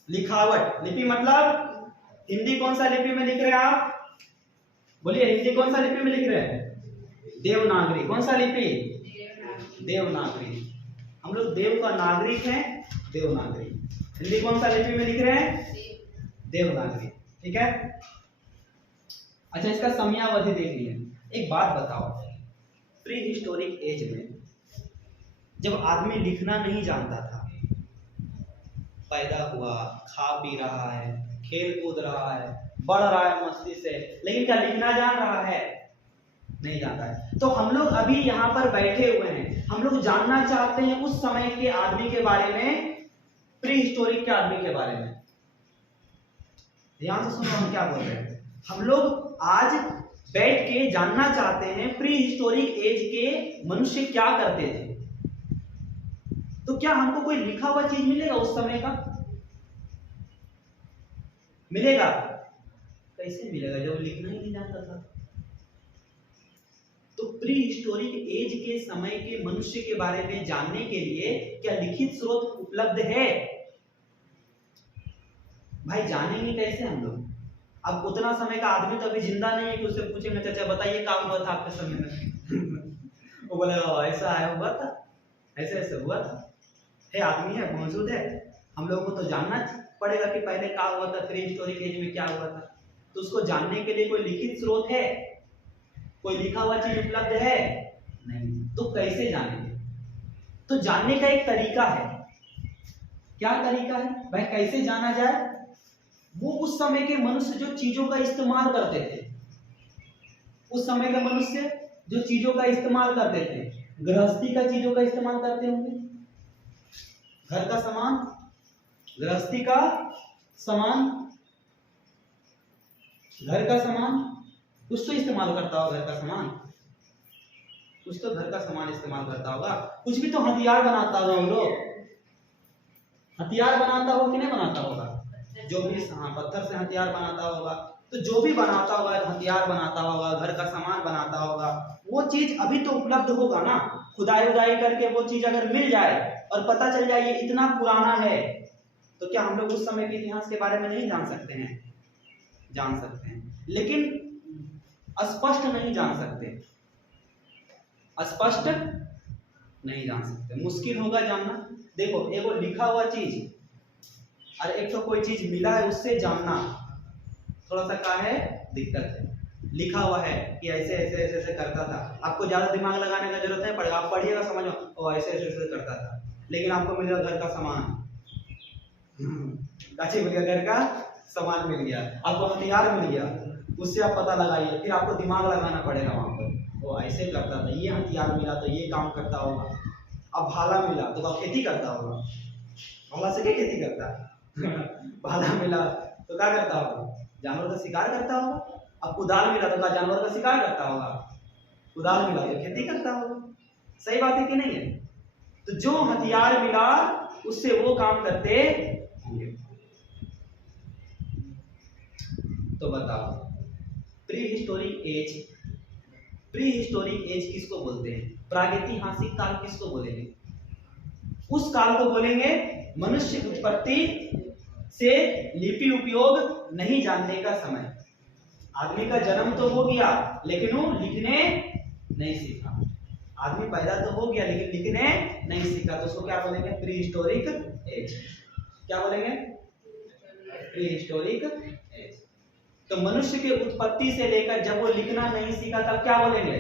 लिखावट, लिपि मतलब हिंदी कौन सा लिपि में लिख रहे हैं आप? बोलिए, हिंदी कौन सा लिपि में लिख रहे हैं? देवनागरी। कौन सा लिपि? देवनागरी। हम लोग देव का नागरिक हैं, देवनागरी। हिंदी कौन सा लिपि में लिख रहे हैं? देवनागरी। ठीक है। अच्छा, इसका समयावधि देख लीजिए। एक बात बताओ, प्री हिस्टोरिक एज में जब आदमी लिखना नहीं जानता था, पैदा हुआ, खा पी रहा है, खेल कूद रहा है, बढ़ रहा है मस्ती से, लेकिन क्या लिखना जान रहा है? नहीं जानता है। तो हम लोग अभी यहाँ पर बैठे हुए हैं, हम लोग जानना चाहते हैं उस समय के आदमी के बारे में, प्री हिस्टोरिक के आदमी के बारे में। ध्यान से सुनो हम क्या बोल रहे हैं। हम लोग आज बैठ के जानना चाहते हैं प्री हिस्टोरिक एज के मनुष्य क्या करते थे। तो क्या हमको कोई लिखा हुआ चीज मिलेगा उस समय का? मिलेगा? कैसे मिलेगा जब लिखना ही नहीं जानता था? तो प्री हिस्टोरिक एज के समय के मनुष्य के बारे में जानने के लिए क्या लिखित स्रोत उपलब्ध है? भाई जानेंगे कैसे हम लोग? अब उतना समय का आदमी तो अभी जिंदा नहीं है कि उससे पूछेंगे चाचा बताइए क्या हुआ था आपके समय में। वो बोलेगा ऐसा है, हुआ था, ऐसे ऐसे हुआ था। है आदमी है, मौजूद है, हम लोगों को तो जानना पड़ेगा कि पहले क्या हुआ था, प्री हिस्टोरिक एज में क्या हुआ था। तो उसको जानने के लिए कोई लिखित स्रोत है? कोई लिखा हुआ चीज उपलब्ध है? नहीं। तो कैसे जानेंगे? तो जानने का एक तरीका है। क्या तरीका है भाई? कैसे जाना जाए? वो उस समय के मनुष्य जो चीजों का इस्तेमाल करते थे, उस समय के मनुष्य जो चीजों का इस्तेमाल करते थे, गृहस्थी का चीजों का इस्तेमाल करते होंगे, घर का सामान, गृहस्थी का सामान, घर का सामान, कुछ तो इस्तेमाल करता होगा घर का सामान, कुछ तो घर का सामान इस्तेमाल करता होगा, कुछ भी तो हथियार बनाता होगा। हम लोग हथियार बनाता होगा कि नहीं बनाता होगा? जो भी पत्थर से हथियार बनाता होगा। तो जो भी बनाता होगा, हथियार बनाता होगा, घर का सामान बनाता होगा, वो चीज अभी तो उपलब्ध होगा ना। खुदाई उदाई करके वो चीज अगर मिल जाए और पता चल जाए ये इतना पुराना है, तो क्या हम लोग उस समय के इतिहास के बारे में नहीं जान सकते हैं? जान सकते हैं, लेकिन स्पष्ट नहीं जान सकते, स्पष्ट नहीं जान सकते, मुश्किल होगा जानना। देखो, एक वो लिखा हुआ चीज और एक तो कोई चीज मिला है उससे जानना थोड़ा सा क्या है, दिक्कत है। लिखा हुआ है कि ऐसे ऐसे ऐसे ऐसे करता था, आपको ज्यादा दिमाग लगाने का जरूरत नहीं पड़ेगा, आप पढ़िएगा समझ ओ ऐसे ऐसे ऐसे करता था। लेकिन आपको मिलेगा घर का सामान, काची मिल गया, घर का सामान मिल गया, आपको हथियार मिल गया, उससे आप पता लगाइए, फिर आपको दिमाग लगाना पड़ेगा वहां पर। वो ऐसे करता था, ये हथियार मिला तो ये काम करता होगा। अब भाला मिला तो वह खेती करता होगा, भाला से क्या खेती करता है? भाला मिला तो क्या करता होगा? जानवर का शिकार करता होगा। अब कुदाल मिला तो क्या जानवर का शिकार करता होगा? कुदाल मिला तो खेती करता होगा। सही बात है कि नहीं है? तो जो हथियार मिला उससे वो काम करते होंगे। तो बताओ, pre historic age, pre historic age किसको बोलते हैं? प्रागैतिहासिक काल किसको बोलेंगे? उस काल को बोलेंगे मनुष्य उत्पत्ति से लिपि उपयोग नहीं जानने का समय। आदमी का जन्म तो हो गया, लेकिन वो लिखने नहीं सीखा। आदमी पैदा तो हो गया लेकिन लिखने नहीं सीखा, तो उसको क्या बोलेंगे? Pre historic age. क्या बोलेंगे? Pre historic age. तो मनुष्य के उत्पत्ति से लेकर जब वो लिखना नहीं सीखा तब क्या बोलेंगे?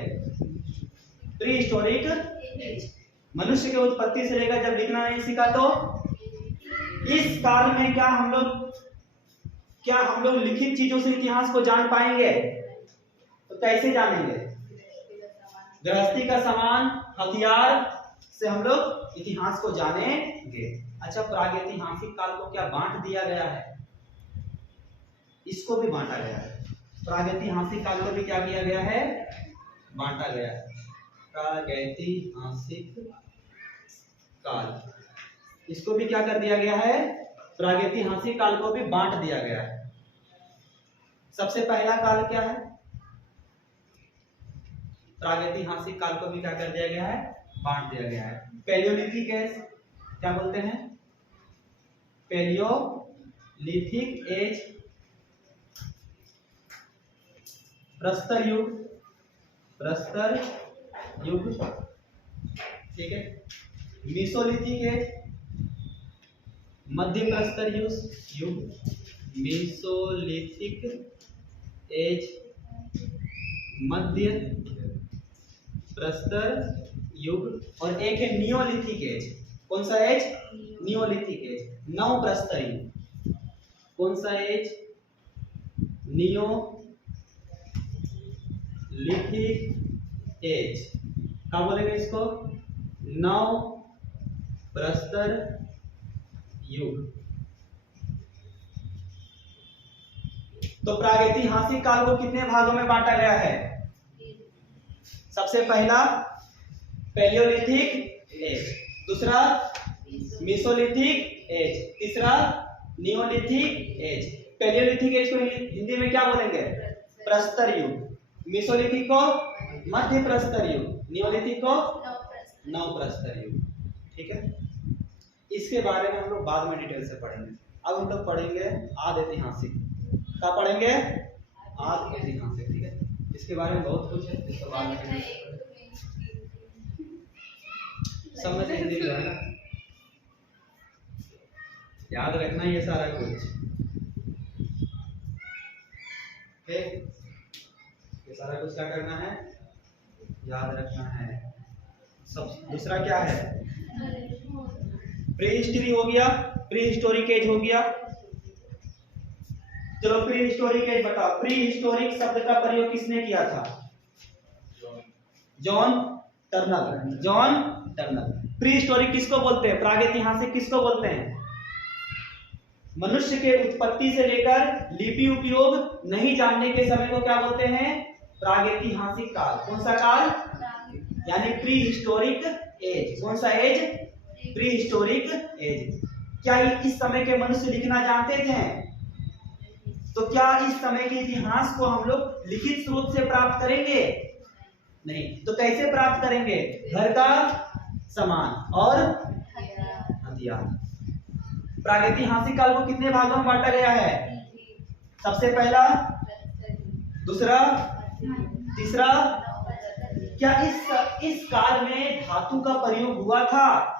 Pre historic age. मनुष्य के उत्पत्ति से लेकर जब लिखना नहीं सीखा तो इस काल में क्या हम लोग लिखित चीजों से इतिहास को जान पाएंगे? तो कैसे जानेंगे? गृहस्थी का सामान, हथियार से हम लोग इतिहास को जानेंगे। अच्छा, प्रागैतिहासिक काल को क्या बांट दिया गया है? इसको भी बांटा गया है। प्रागैतिहासिक काल को भी क्या किया गया है? बांटा गया है। प्रागैतिहासिक काल, इसको भी क्या कर दिया गया है? प्रागैतिहासिक काल को भी बांट दिया गया है। सबसे पहला काल क्या है? प्रागैतिहासिक काल को भी क्या कर दिया गया है? बांट दिया गया है। पैलियोलिथिक एज क्या बोलते हैं? पैलियोलिथिक एज, प्रस्तर युग, प्रस्तर युग, ठीक है। मीसोलिथिक एज, मध्य प्रस्तर युग, मीसोलिथिक एज, मध्य प्रस्तर युग, और एक है नियोलिथिक एज। कौन सा एज? नियोलिथिक एज, नव प्रस्तर युग। कौन सा एज? Neolithic age. क्या बोलेंगे इसको? नव प्रस्तर युग। तो प्रागैतिहासिक काल को कितने भागों में बांटा गया है? सबसे पहला पैलियोलिथिक एज, दूसरा मीसोलिथिक एज, तीसरा नियोलिथिक एज। पैलियोलिथिक एज को हिंदी में क्या बोलेंगे? प्रस्तर युग। मीसोलिथिक को मध्य प्रस्तर युग, नियोलिथिक को नव प्रस्तर युग, ठीक है। इसके बारे में हम लोग बाद में डिटेल से पढ़ेंगे। अब हम लोग पढ़ेंगे आदि ऐतिहासिक। क्या पढ़ेंगे? आदि ऐतिहासिक, ठीक है। इसके बारे में बहुत कुछ है, इसके बाद में समझ हिंदी में है ना, याद रखना ये सारा कुछ, ठीक। ये सारा कुछ क्या करना है? याद रखना है। सब दूसरा क्या है? प्री हिस्ट्री हो गया, प्री हिस्टोरिक एज हो गया। चलो प्री हिस्टोरिक एज बताओ। प्री हिस्टोरिक शब्द का प्रयोग किसने किया था? John Turner. John Turner. Pre historic किसको बोलते हैं? प्रागैतिहासिक किसको बोलते हैं? मनुष्य के उत्पत्ति से लेकर लिपि उपयोग नहीं जानने के समय को क्या बोलते हैं? प्रागैतिहासिक काल। कौन सा काल? यानी प्री हिस्टोरिक एज। कौन सा एज? Pre historic age. क्या इस समय के मनुष्य लिखना जानते थे? तो क्या इस समय के इतिहास को हम लोग लिखित स्रोत से प्राप्त करेंगे? नहीं। तो कैसे प्राप्त करेंगे? घर का सामान और हथियार। प्रागैतिहासिक काल को कितने भागों में बांटा गया है? सबसे पहला, दूसरा, तीसरा। क्या इस काल में धातु का प्रयोग हुआ था?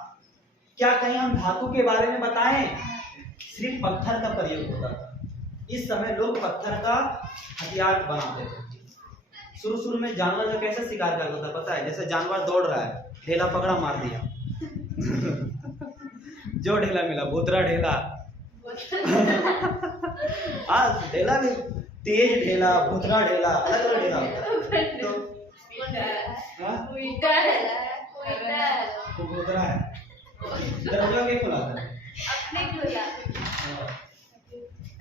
क्या कहीं हम धातु के बारे में बताएं? सिर्फ पत्थर का प्रयोग होता था। इस समय लोग पत्थर का हथियार बनाते थे। शुरू में जानवर का कैसे शिकार करता था पता है? जैसे जानवर दौड़ रहा है, ढेला पकड़ा, मार दिया। जो ढेला मिला, भूतरा ढेला। हाँ, ढेला भी तेज ढेला, भूतरा ढेला, अलग अलग ढेला होता है। तो भूतरा है, दरवाजा के खुला था।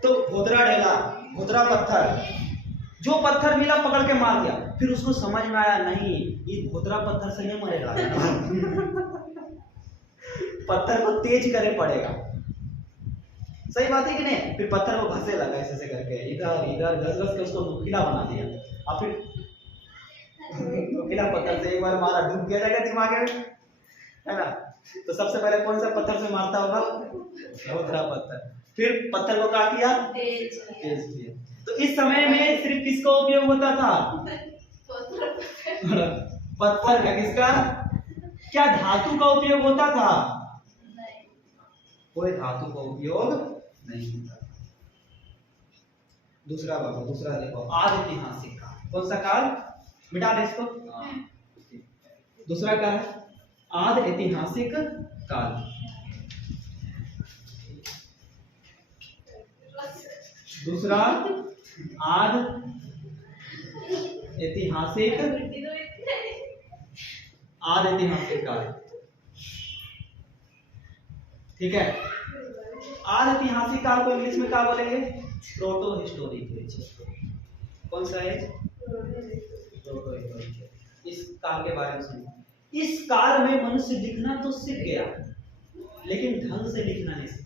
तो भूतरा ढेला, भूतरा पत्थर, जो पत्थर मिला पकड़ के मार दिया। फिर उसको समझ में आया, नहीं ये भूतरा पत्थर से नहीं मरेगा, पत्थर को तेज करे पड़ेगा। सही बात है कि नहीं? फिर पत्थर को घसे लगा ऐसे करके, इधर इधर घस घस के उसको नुकीला बना दिया। और फिर नुकीला पत्थर से एक बार मारा, डूब गया जाएगा दिमाग में, है ना। तो सबसे पहले कौन सा पत्थर से मारता होगा? भूतरा पत्थर। फिर पत्थर को क्या किया? तेज किया। तो इस समय में सिर्फ किसका उपयोग होता था? पत्थर का। किसका? क्या धातु का उपयोग होता था? नहीं। कोई धातु का उपयोग नहीं होता। दूसरा बाबू, दूसरा देखो, आद ऐतिहासिक काल। कौन सा काल? मिटा दे इसको। दूसरा क्या है? आद ऐतिहासिक काल। दूसरा आद ऐतिहासिक, आद ऐतिहासिक काल। ठीक है। आद ऐतिहासिक काल को इंग्लिश में क्या बोलेंगे? Proto historic age. कौन सा है? Protohistoric. इस काल के बारे में सुनिए। इस काल में मनुष्य लिखना तो सीख गया, लेकिन ढंग से लिखना नहीं सीखा।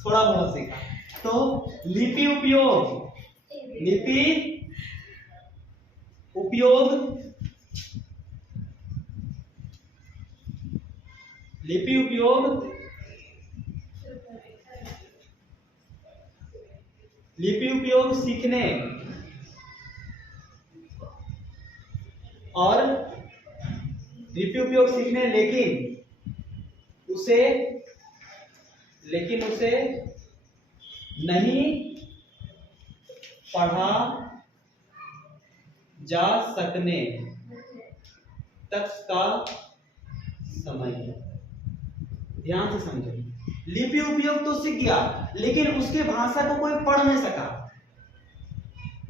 थोड़ा बहुत सीखा। तो लिपि उपयोग, लिपि उपयोग, लिपि उपयोग, लिपि उपयोग सीखने और लिपि उपयोग सीखने, लेकिन उसे नहीं पढ़ा जा सकने तक का समय है। ध्यान से समझो। लिपि उपयोग तो सीख गया, लेकिन उसके भाषा को कोई पढ़ नहीं सका।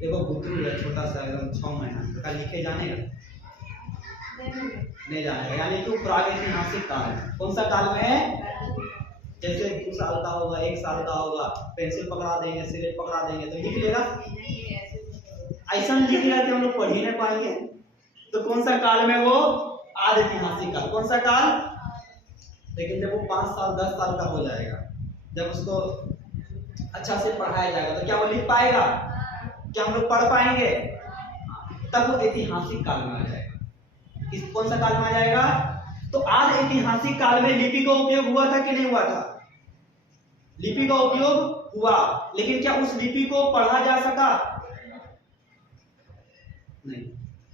देखो बुतरू है छोटा सा, एकदम 6 महीना का, लिखे जानेगा? नहीं जानेगा। यानी कि प्रागैतिहासिक काल है। कौन सा काल में है? जैसे 2 साल का होगा, 1 साल का होगा, पेंसिल पकड़ा देंगे, सिलेट पकड़ा देंगे तो लिख लेगा। ऐसा लिख लेगा कि हम लोग पढ़ ही नहीं पाएंगे। तो कौन सा काल में? वो आद ऐतिहासिक काल। कौन सा काल? लेकिन जब वो 5 साल 10 साल का हो जाएगा, जब उसको अच्छा से पढ़ाया जाएगा, तो क्या वो लिख पाएगा? क्या हम लोग पढ़ पाएंगे? तब वो ऐतिहासिक काल में आ जाएगा। किस कौन सा काल में आ जाएगा? तो आद ऐतिहासिक काल में लिपि का उपयोग हुआ था कि नहीं हुआ था? लिपि का उपयोग हुआ, लेकिन क्या उस लिपि को पढ़ा जा सका? नहीं।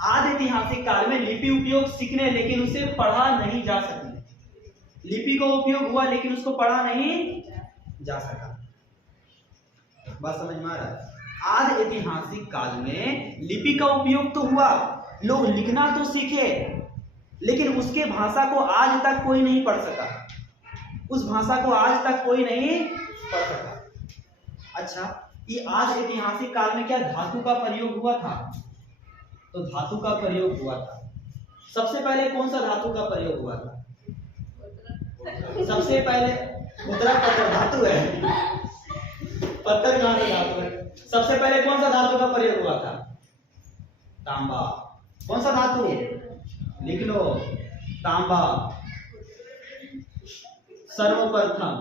आद ऐतिहासिक काल में लिपि उपयोग सीखने, लेकिन उसे पढ़ा नहीं जा सकने। लिपि का उपयोग हुआ, लेकिन उसको पढ़ा नहीं जा सका। बात समझ में आ रहा है? आद ऐतिहासिक काल में लिपि का उपयोग तो हुआ, लोग लिखना तो सीखे, लेकिन उसके भाषा को आज तक कोई नहीं पढ़ सका। उस भाषा को आज तक कोई नहीं पढ़ सका। अच्छा, ये आज ऐतिहासिक काल में क्या धातु का प्रयोग हुआ था? तो धातु का प्रयोग हुआ था। सबसे पहले कौन सा धातु का प्रयोग हुआ था? सबसे पहले मुद्रा पत्थर धातु है। पत्थर कहां से धातु है? सबसे पहले कौन सा धातु का प्रयोग हुआ था? तांबा। कौन सा धातु? लिख लो, तांबा। सर्वप्रथम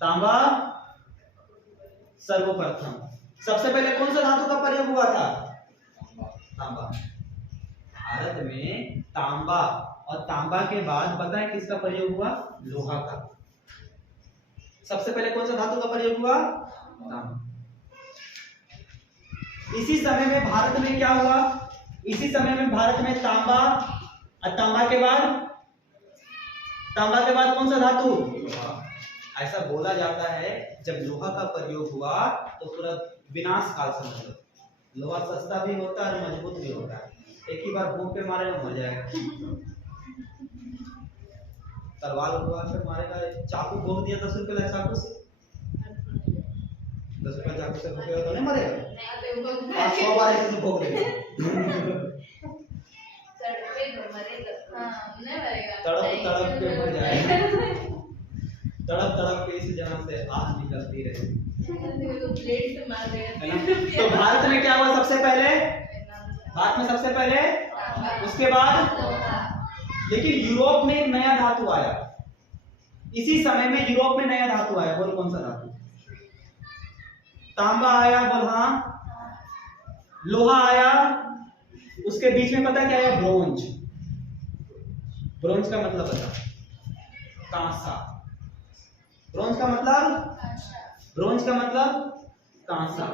तांबा, सर्वप्रथम। सबसे पहले कौन सा धातु का प्रयोग हुआ था? तांबा। भारत में तांबा, और तांबा के बाद पता है किसका प्रयोग हुआ? लोहा का। सबसे पहले कौन सा धातु का प्रयोग हुआ? तांबा। इसी समय में भारत में क्या हुआ? इसी समय में भारत में तांबा, और तांबा के बाद कौन सा धातु? लोहा। ऐसा बोला जाता है जब लोहा का प्रयोग हुआ तो पूरा विनाश काल समझ लो। लोहा सस्ता भी होता है और मजबूत भी होता है। एक ही बार भूख के मारे मर जाएगा। तलवार हुआ फिर मारेगा, चाकू भोग दिया 10 रुपए का चाकू से, 10 रुपए चाकू से भोगेगा तो नहीं मरेगा। 100 बार ऐसे भोग देगा, तड़प तड़प के मर जाएगा। तड़प तड़प के इस जहां से आग निकलती रहे। तो भारत में क्या हुआ? सबसे पहले भारत में सबसे पहले, उसके बाद, लेकिन यूरोप में एक नया धातु आया। इसी समय में यूरोप में नया धातु आया। बोल कौन सा धातु? तांबा आया, बोल हाँ। लोहा आया, उसके बीच में पता क्या आया? ब्रोंज। ब्रोंज का मतलब बता। कांसा। ब्रोंज का मतलब कांसा।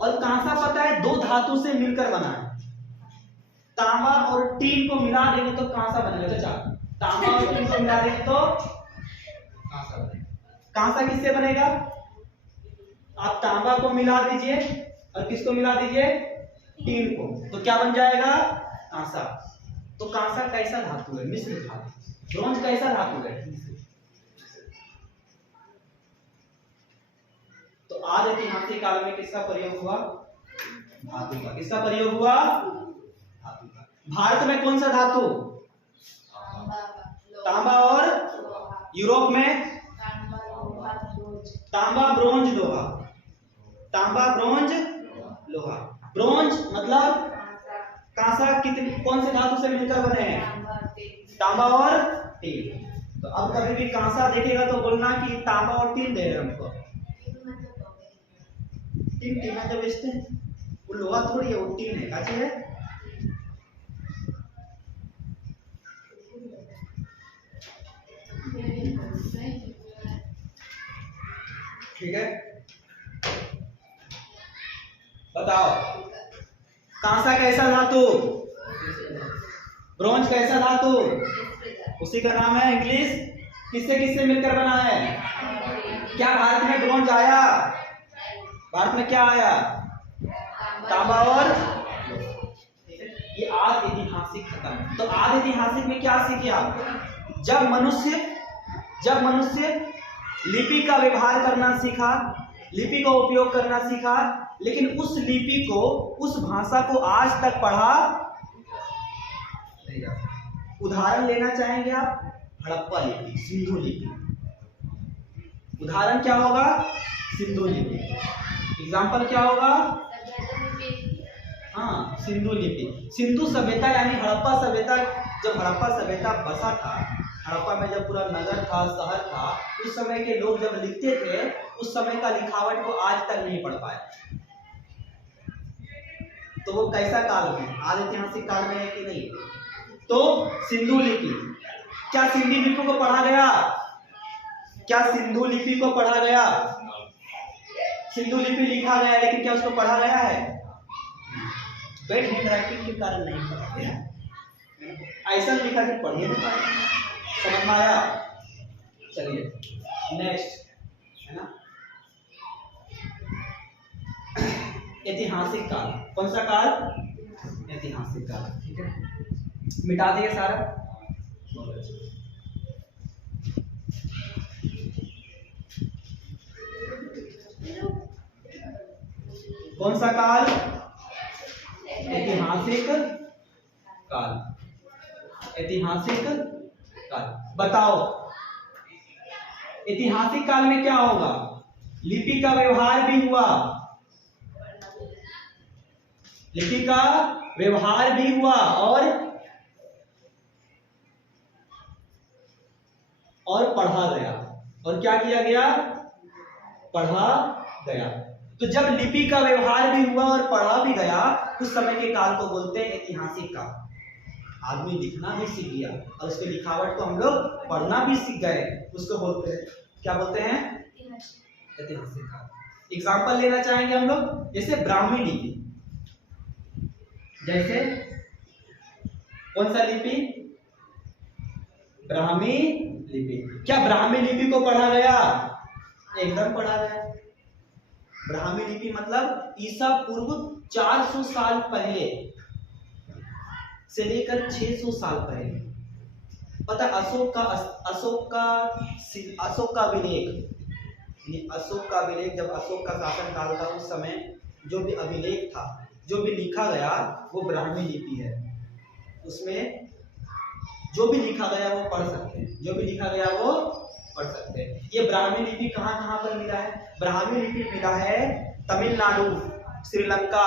और कांसा पता है 2 धातु से मिलकर बना है। तांबा और टीन को मिला देंगे तो कांसा बनेगा। चाचा, तांबा और टीन को मिला देंगे तो कांसा बनेगा। कांसा किससे बनेगा? आप तांबा को मिला दीजिए और किसको मिला दीजिए? टीन को, तो क्या बन जाएगा? कांसा। तो कांसा कैसा धातु है? मिश्र धातु। ब्रोंज कैसा धातु है? तो आज ऐतिहासिक काल में किसका प्रयोग हुआ? धातु का। किसका प्रयोग हुआ? धातु का। भारत में कौन सा धातु? तांबा और यूरोप में तांबा, ब्रोंज, लोहा। तांबा, ब्रोंज, लोहा। ब्रोंज मतलब कांसा कितने कौन से धातु से मिलकर बने हैं? तांबा और टीन। तो अब कभी भी कांसा देखेगा तो बोलना कि तांबा और टीन दे रहे हमको। टीन टीना जब बेचते हैं वो लोहा थोड़ी है, वो टीन है। काची है? ठीक है, बताओ कांसा कैसा धातु? ब्रोंज कैसा धातु? उसी का नाम है इंग्लिश। किससे किससे मिलकर बना है? क्या भारत में ब्रोंज आया? भारत में क्या आया? तांबा और ये आज ऐतिहासिक खत्म। तो आज ऐतिहासिक में क्या सीखे आप? जब मनुष्य लिपि का व्यवहार करना सीखा, लिपि का उपयोग करना सीखा, लेकिन उस लिपि को, उस भाषा को आज तक पढ़ा नहीं जाता। उदाहरण लेना चाहेंगे आप? हड़प्पा लिपि, सिंधु लिपि। उदाहरण क्या होगा? सिंधु लिपि। एग्जाम्पल क्या होगा? हाँ, सिंधु लिपि। सिंधु सभ्यता यानी हड़प्पा सभ्यता। जब हड़प्पा सभ्यता बसा था, हड़प्पा में जब पूरा नगर था, शहर था, उस समय के लोग जब लिखते थे, उस समय का लिखावट को आज तक नहीं पढ़ पाए। तो वो कैसा काल में? आज ऐतिहासिक काल में है कि नहीं? तो सिंधु लिपि। क्या सिंधु लिपि को पढ़ा गया? क्या सिंधु लिपि को पढ़ा गया? सिंधु लिपि लिखा गया, लेकिन क्या उसको पढ़ा गया है? बैड हैंड राइटिंग के कारण नहीं पढ़ा गया। ऐसा लिखा कि पढ़िए नहीं पाए। समझ में आया? चलिए नेक्स्ट है ना, ऐतिहासिक काल। कौन सा काल? ऐतिहासिक काल। ठीक है, मिटा दिए सारा। कौन सा काल? ऐतिहासिक काल। ऐतिहासिक काल। बताओ ऐतिहासिक काल में क्या होगा? लिपि का व्यवहार भी हुआ, लिपि का व्यवहार भी हुआ और पढ़ा गया। और क्या किया गया? पढ़ा गया। तो जब लिपि का व्यवहार भी हुआ और पढ़ा भी गया, उस समय के काल को बोलते हैं ऐतिहासिक काल। आदमी लिखना भी सीख गया और उसके लिखावट को हम लोग पढ़ना भी सीख गए, उसको बोलते हैं, क्या बोलते हैं? ऐतिहासिक काल। एग्जाम्पल लेना चाहेंगे हम लोग, जैसे ब्राह्मी लिपि। जैसे कौन सा लिपि? ब्राह्मी लिपि। क्या ब्राह्मी लिपि को पढ़ा गया? एकदम पढ़ा गया। ब्राह्मी लिपि मतलब ईसा पूर्व 400 साल पहले से लेकर 600 साल पहले। पता अशोक का अभिलेख, अशोक का अभिलेख, जब अशोक का शासन काल था उस समय जो भी अभिलेख था, जो भी लिखा गया वो ब्राह्मी लिपि है। उसमें जो भी लिखा गया वो पढ़ सकते हैं, जो भी लिखा गया वो पढ़ सकते हैं। ये ब्राह्मी लिपि कहाँ कहाँ पर मिला है? ब्राह्मी लिपि मिला है तमिलनाडु, श्रीलंका,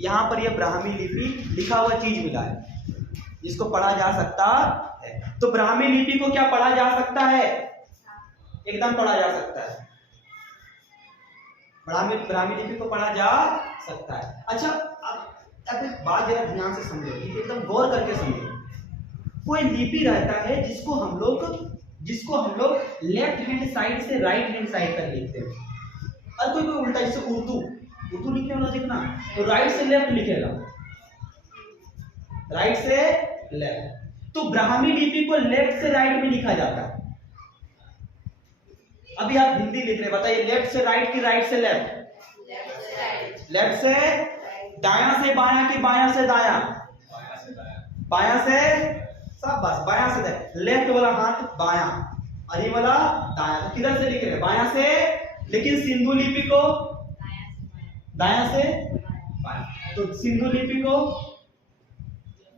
यहाँ पर ये ब्राह्मी लिपि लिखा हुआ चीज मिला है, जिसको पढ़ा जा सकता है। तो ब्राह्मी लिपि को क्या पढ़ा जा सकता है? एकदम पढ़ा जा सकता है। ब्राह्मी लिपि को पढ़ा जा सकता है। अच्छा, अब एक बात जरा ध्यान से समझो, एकदम गौर करके समझो। कोई लिपि रहता है जिसको हम लेफ्ट हैंड साइड से राइट हैंड साइड तक लिखते हैं, और कोई उल्टा, जैसे उर्दू उर्दू लिखने वाला देखना, तो राइट से लेफ्ट लिखेगा, राइट से लेफ्ट। तो ब्राह्मी लिपि को लेफ्ट से राइट में लिखा जाता है। अभी आप हिंदी लिख रहे, बताइए लेफ्ट से राइट की राइट से लेफ्ट? लेफ्ट से दायां से बायां की बायां से दायां? बायां से, सब बस बायां से दायां। लेफ्ट वाला हाथ बायां और ये वाला दायां। तो किधर से लिख रहे हैं? बायां से, लेकिन सिंधु लिपि को दायां से बायां। तो सिंधु लिपि को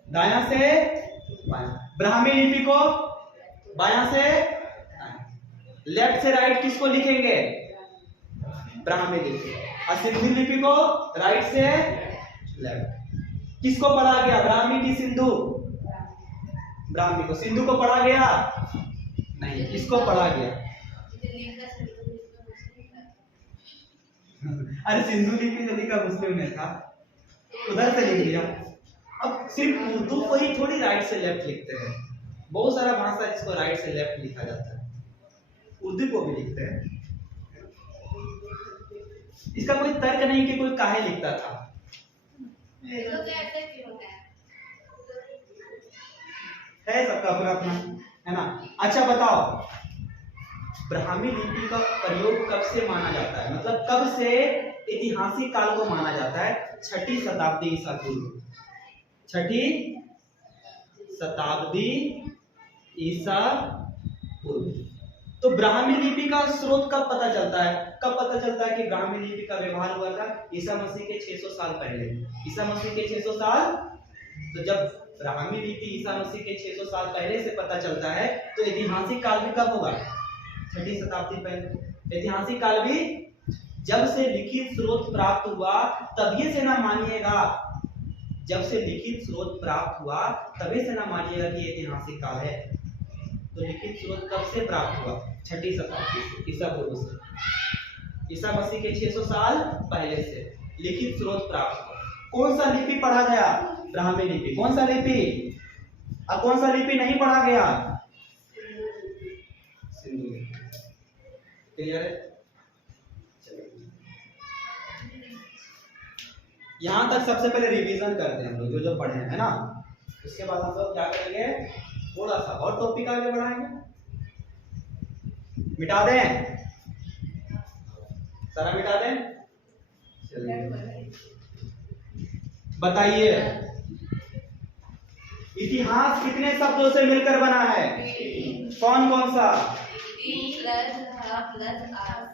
दायां से बायां, ब्राह्मी लिपि को बायां से दायां। लेफ्ट से राइट किसको लिखेंगे? ब्राह्मी लिपि। और सिंधु लिपि को राइट से लेफ्ट। किसको पढ़ा गया, ब्राह्मी की सिंधु? ब्राह्मी को। सिंधु को पढ़ा गया नहीं, किसको पढ़ा गया? अरे सिंधु लिपि जो लिखा मुस्लिम ने था, उधर से लिख दिया। अब सिर्फ उर्दू को ही थोड़ी राइट से लेफ्ट लिखते हैं, बहुत सारा भाषा है जिसको राइट से लेफ्ट लिखा जाता है, उर्दू को भी लिखते हैं। इसका कोई तर्क नहीं कि कोई काहे लिखता था। है सबका अपना अपना, है ना। अच्छा बताओ, ब्राह्मी लिपि का प्रयोग कब से माना जाता है, मतलब कब से ऐतिहासिक काल को माना जाता है? 6ठी शताब्दी ईसा पूर्व। 6ठी शताब्दी ईसा पूर्व। तो ब्राह्मी लिपि का स्रोत कब पता चलता है? कब पता चलता है कि ब्राह्मी लिपि का व्यवहार हुआ था? ईसा मसीह के 600 साल पहले। ईसा मसीह के 600 साल। तो जब ब्राह्मी लिपि ईसा मसीह के 600 साल पहले से पता चलता है, तो ऐतिहासिक काल भी कब होगा? 6ठी शताब्दी पहले। ऐतिहासिक काल भी जब से लिखित स्रोत प्राप्त हुआ तभी से ना मानिएगा, जब से लिखित स्रोत प्राप्त हुआ तभी से ना मानिएगा कि ऐतिहासिक काल है। तो लिखित स्रोत कब से प्राप्त हुआ? 6ठी शताब्दी से, ईसा पूर्व से। ईसा मसीह के 600 साल पहले से लिखित स्रोत प्राप्त हुआ। कौन सा लिपि पढ़ा गया? ब्राह्मी लिपि। कौन सा लिपि? और कौन सा लिपि नहीं पढ़ा गया? सिंधु लिपि। क्लियर है? यहां तक सबसे पहले रिवीजन करते हैं हम लोग, जो जो पढ़े हैं, है ना। उसके बाद हम लोग क्या करेंगे, थोड़ा सा और टॉपिक आगे बढ़ाएंगे। मिटा दें, सारा मिटा दें। बताइए, इतिहास कितने शब्दों से मिलकर बना है? कौन कौन सा?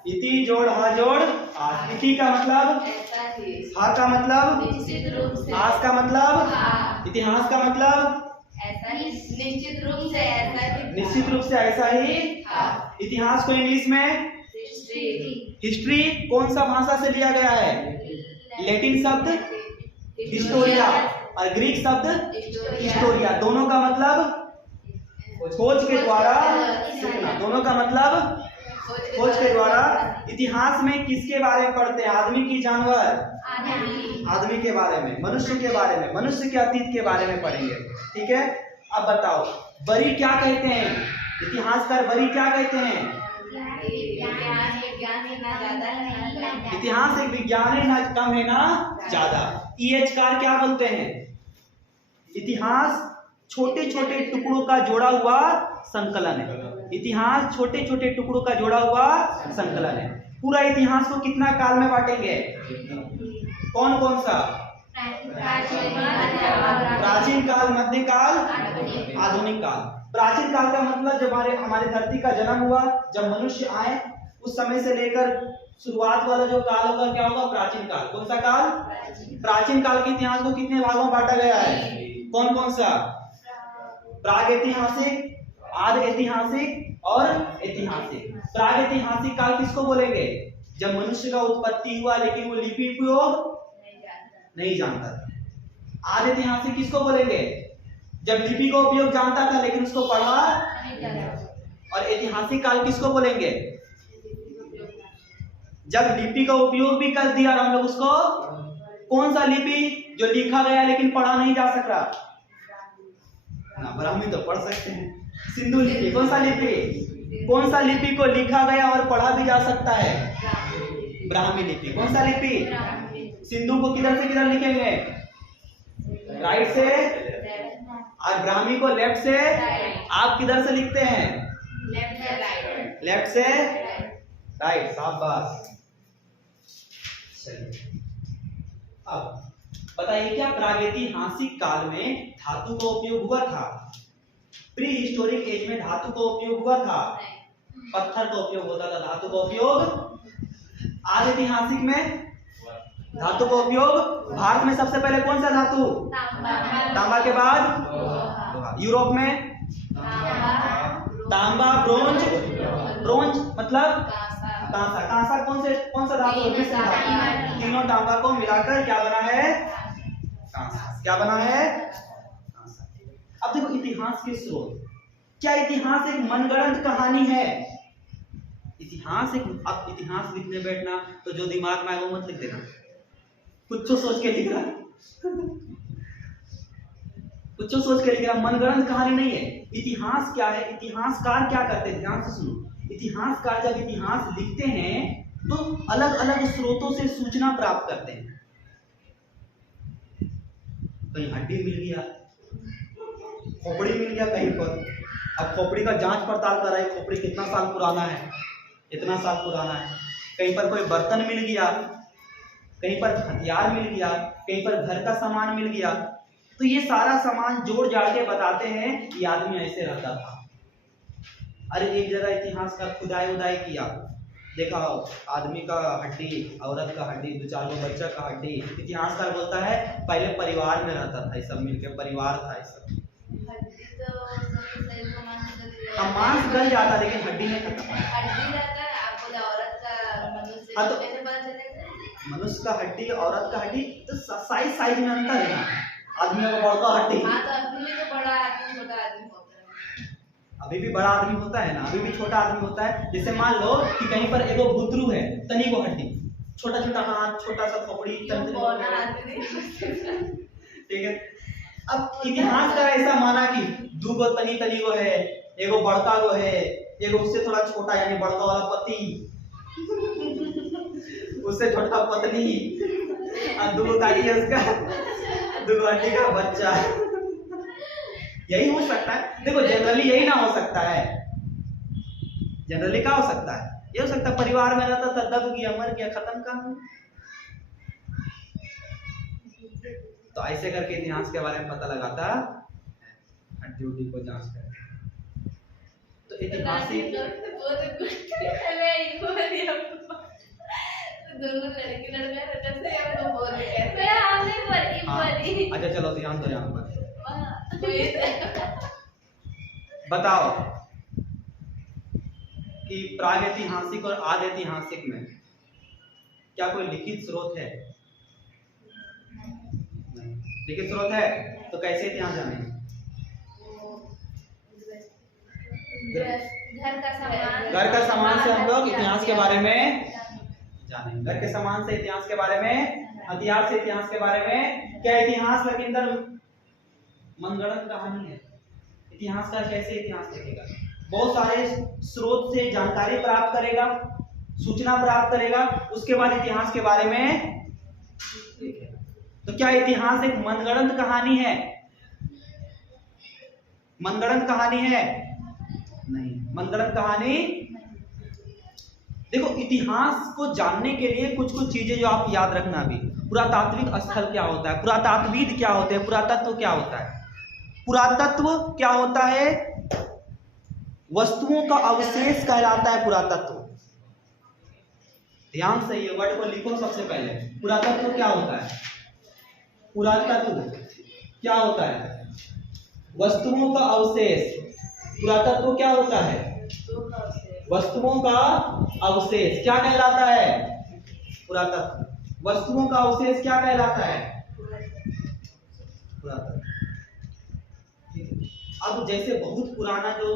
इति जोड़ हा जोड़ आस। इति का मतलब? हा का मतलब? आस का मतलब? इतिहास का मतलब? निश्चित रूप से ऐसा ही। निश्चित रूप से ऐसा ही। इतिहास को इंग्लिश में हिस्ट्री। कौन सा भाषा से लिया गया है? लैटिन शब्द हिस्टोरिया और ग्रीक शब्द हिस्टोरिया। दोनों का मतलब खोज के द्वारा सीखना। दोनों का मतलब खोज के द्वारा। इतिहास में किसके बारे में पढ़ते हैं? आदमी की, जानवर? आदमी के बारे में, मनुष्य के बारे में, मनुष्य के अतीत के बारे में पढ़ेंगे। ठीक है। अब बताओ, बरी क्या कहते हैं? इतिहासकार बरी क्या कहते हैं? इतिहास एक विज्ञान है, ना कम है ना ज्यादा। इतिहासकार क्या बोलते हैं? इतिहास छोटे छोटे टुकड़ों का जोड़ा हुआ संकलन है। इतिहास छोटे छोटे टुकड़ों का जोड़ा हुआ संकलन है। पूरा इतिहास को कितना काल में बांटेंगे? कौन कौन सा? प्राचीन काल, मध्यकाल, आधुनिक काल। प्राचीन काल का मतलब जब हमारे धरती का जन्म हुआ, जब मनुष्य आए, उस समय से लेकर शुरुआत वाला जो काल होगा क्या होगा? प्राचीन काल। कौन सा काल? प्राचीन काल के इतिहास को कितने भागों में बांटा गया है? कौन कौन सा? प्राग ऐतिहासिक, आद ऐतिहासिक और ऐतिहासिक। प्राग ऐतिहासिक काल किसको बोलेंगे? जब मनुष्य का उत्पत्ति हुआ लेकिन वो लिपि उपयोग नहीं जानता था। आद ऐतिहासिक किसको बोलेंगे? जब लिपि का उपयोग जानता था लेकिन उसको पढ़ा। और ऐतिहासिक काल किसको बोलेंगे? जब लिपि का उपयोग भी कर दिया और हम लोग उसको, कौन सा लिपि? जो लिखा गया लेकिन पढ़ा नहीं जा सक रहा ना। ब्राह्मी तो पढ़ सकते हैं। सिंधु लिपि। कौन सा लिपि? कौन सा लिपि को लिखा गया और पढ़ा भी जा सकता है? ब्राह्मी लिपि। कौन सा लिपि? सिंधु को किधर से किधर लिखेंगे? राइट से, और ब्राह्मी को लेफ्ट से। आप किधर से लिखते हैं? लेफ्ट से राइट। शाबाश। चलिए अब बताइए, क्या प्रागैतिहासिक काल में धातु का उपयोग हुआ था? प्री हिस्टोरिक एज में धातु का उपयोग हुआ था? पत्थर का उपयोग होता था, धातु का उपयोग। आज ऐतिहासिक में धातु का उपयोग। भारत में सबसे पहले कौन सा धातु? तांबा के बाद यूरोप में तांबा, ब्रोंज। ब्रोंज मतलब कांसा। कांसा कौन सा धातु है? तीनों तांबा को मिलाकर क्या बना है? कांसा। क्या बना है? कांसा। अब देखो इतिहास के स्रोत। क्या इतिहास एक मनगढ़ंत कहानी है? इतिहास एक, अब इतिहास लिखने बैठना तो जो दिमाग में आएगा वो मत लिख देना, कुछ सोच के लिख रहा, कुछ सोच के लिख रहा। मनगढ़ंत कहानी नहीं है। इतिहास क्या है? इतिहासकार क्या करते हैं? ध्यान से सुनो। इतिहासकार जब इतिहास लिखते हैं तो अलग अलग स्रोतों से सूचना प्राप्त करते हैं। कहीं हड्डी मिल गया, खोपड़ी मिल गया कहीं पर, अब खोपड़ी का जांच पड़ताल कर रहा है, खोपड़ी कितना साल पुराना है, इतना साल पुराना है। कहीं पर कोई बर्तन मिल गया, कहीं पर हथियार मिल गया, कहीं पर घर का सामान मिल गया, तो ये सारा सामान जोड़ जाड़ के बताते हैं कि आदमी ऐसे रहता था। अरे एक जगह इतिहास का खुदाई उदाई किया, देखा आदमी का हड्डी, औरत का हड्डी, दो चार गो बच्चा का हड्डी। इतिहासकार बोलता है पहले परिवार में रहता था, ये सब मिलके परिवार था। ये सब मांस गल जाता लेकिन हड्डी नहीं खत्म। मनुष्य का हड्डी, औरत का हड्डी तो साइज में अंतर है ना। आदमी का बड़ा हड्डी, अभी भी बड़ा आदमी होता है ना, अभी भी छोटा आदमी होता है। जैसे मान लो कि कहीं पर एगो बुतरू है, तनी को हड्डी, छोटा छोटा हाथ, छोटा सा खोपड़ी, ठीक है। अब इतिहास का ऐसा माना कि दो गो तनी तनी को है, एगो बड़का को है, एगो उससे थोड़ा छोटा यानी बड़का वाला पति, उससे छोटा पत्नी, और दो ताली है उसका, दो हड्डी का बच्चा। यही हो सकता है। देखो जनरली यही ना हो सकता है। जनरली क्या हो सकता है? ये हो सकता है परिवार में रहता था, दब गया, मर गया, खत्म काम। तो ऐसे करके इतिहास के बारे में पता लगाता, हड्डी उड्डी को जांच कर। तो ऐतिहासिक दोनों लड़की लड़का रहते थे, हम लोग बोल रहे हैं। अच्छा चलो ध्यान दो यहाँ पर। बताओ कि प्रागैतिहासिक और आदिऐतिहासिक में क्या कोई लिखित स्रोत है? नहीं। लिखित स्रोत है तो कैसे इतिहास जाने? घर का सामान से हम लोग इतिहास के बारे में जानेंगे। घर के सामान से इतिहास के बारे में, हथियार से इतिहास के बारे में। क्या इतिहास लखींदर मनगढ़ंत कहानी है? इतिहास का कैसे इतिहास लिखेगा? बहुत सारे स्रोत से जानकारी प्राप्त करेगा, सूचना प्राप्त करेगा, उसके बाद इतिहास के बारे में लिखेगा। तो क्या इतिहास एक मनगढ़ंत कहानी है? मनगढ़ंत कहानी है? नहीं, मनगढ़ंत कहानी। देखो इतिहास को जानने के लिए कुछ कुछ चीजें जो आप याद रखना। भी पुरातात्विक स्थल क्या होता है, पुरातात्विद क्या होते हैं, पुरातत्व क्या होता है? पुरातत्व क्या होता है? वस्तुओं का अवशेष कहलाता है पुरातत्व। ध्यान से ये वर्ड को लिखो सबसे पहले। पुरातत्व क्या होता है? पुरातत्व क्या होता है? वस्तुओं का अवशेष। पुरातत्व क्या होता है? वस्तुओं का अवशेष क्या कहलाता है? पुरातत्व। वस्तुओं का अवशेष क्या कहलाता है? पुरातत्व। अब जैसे बहुत पुराना जो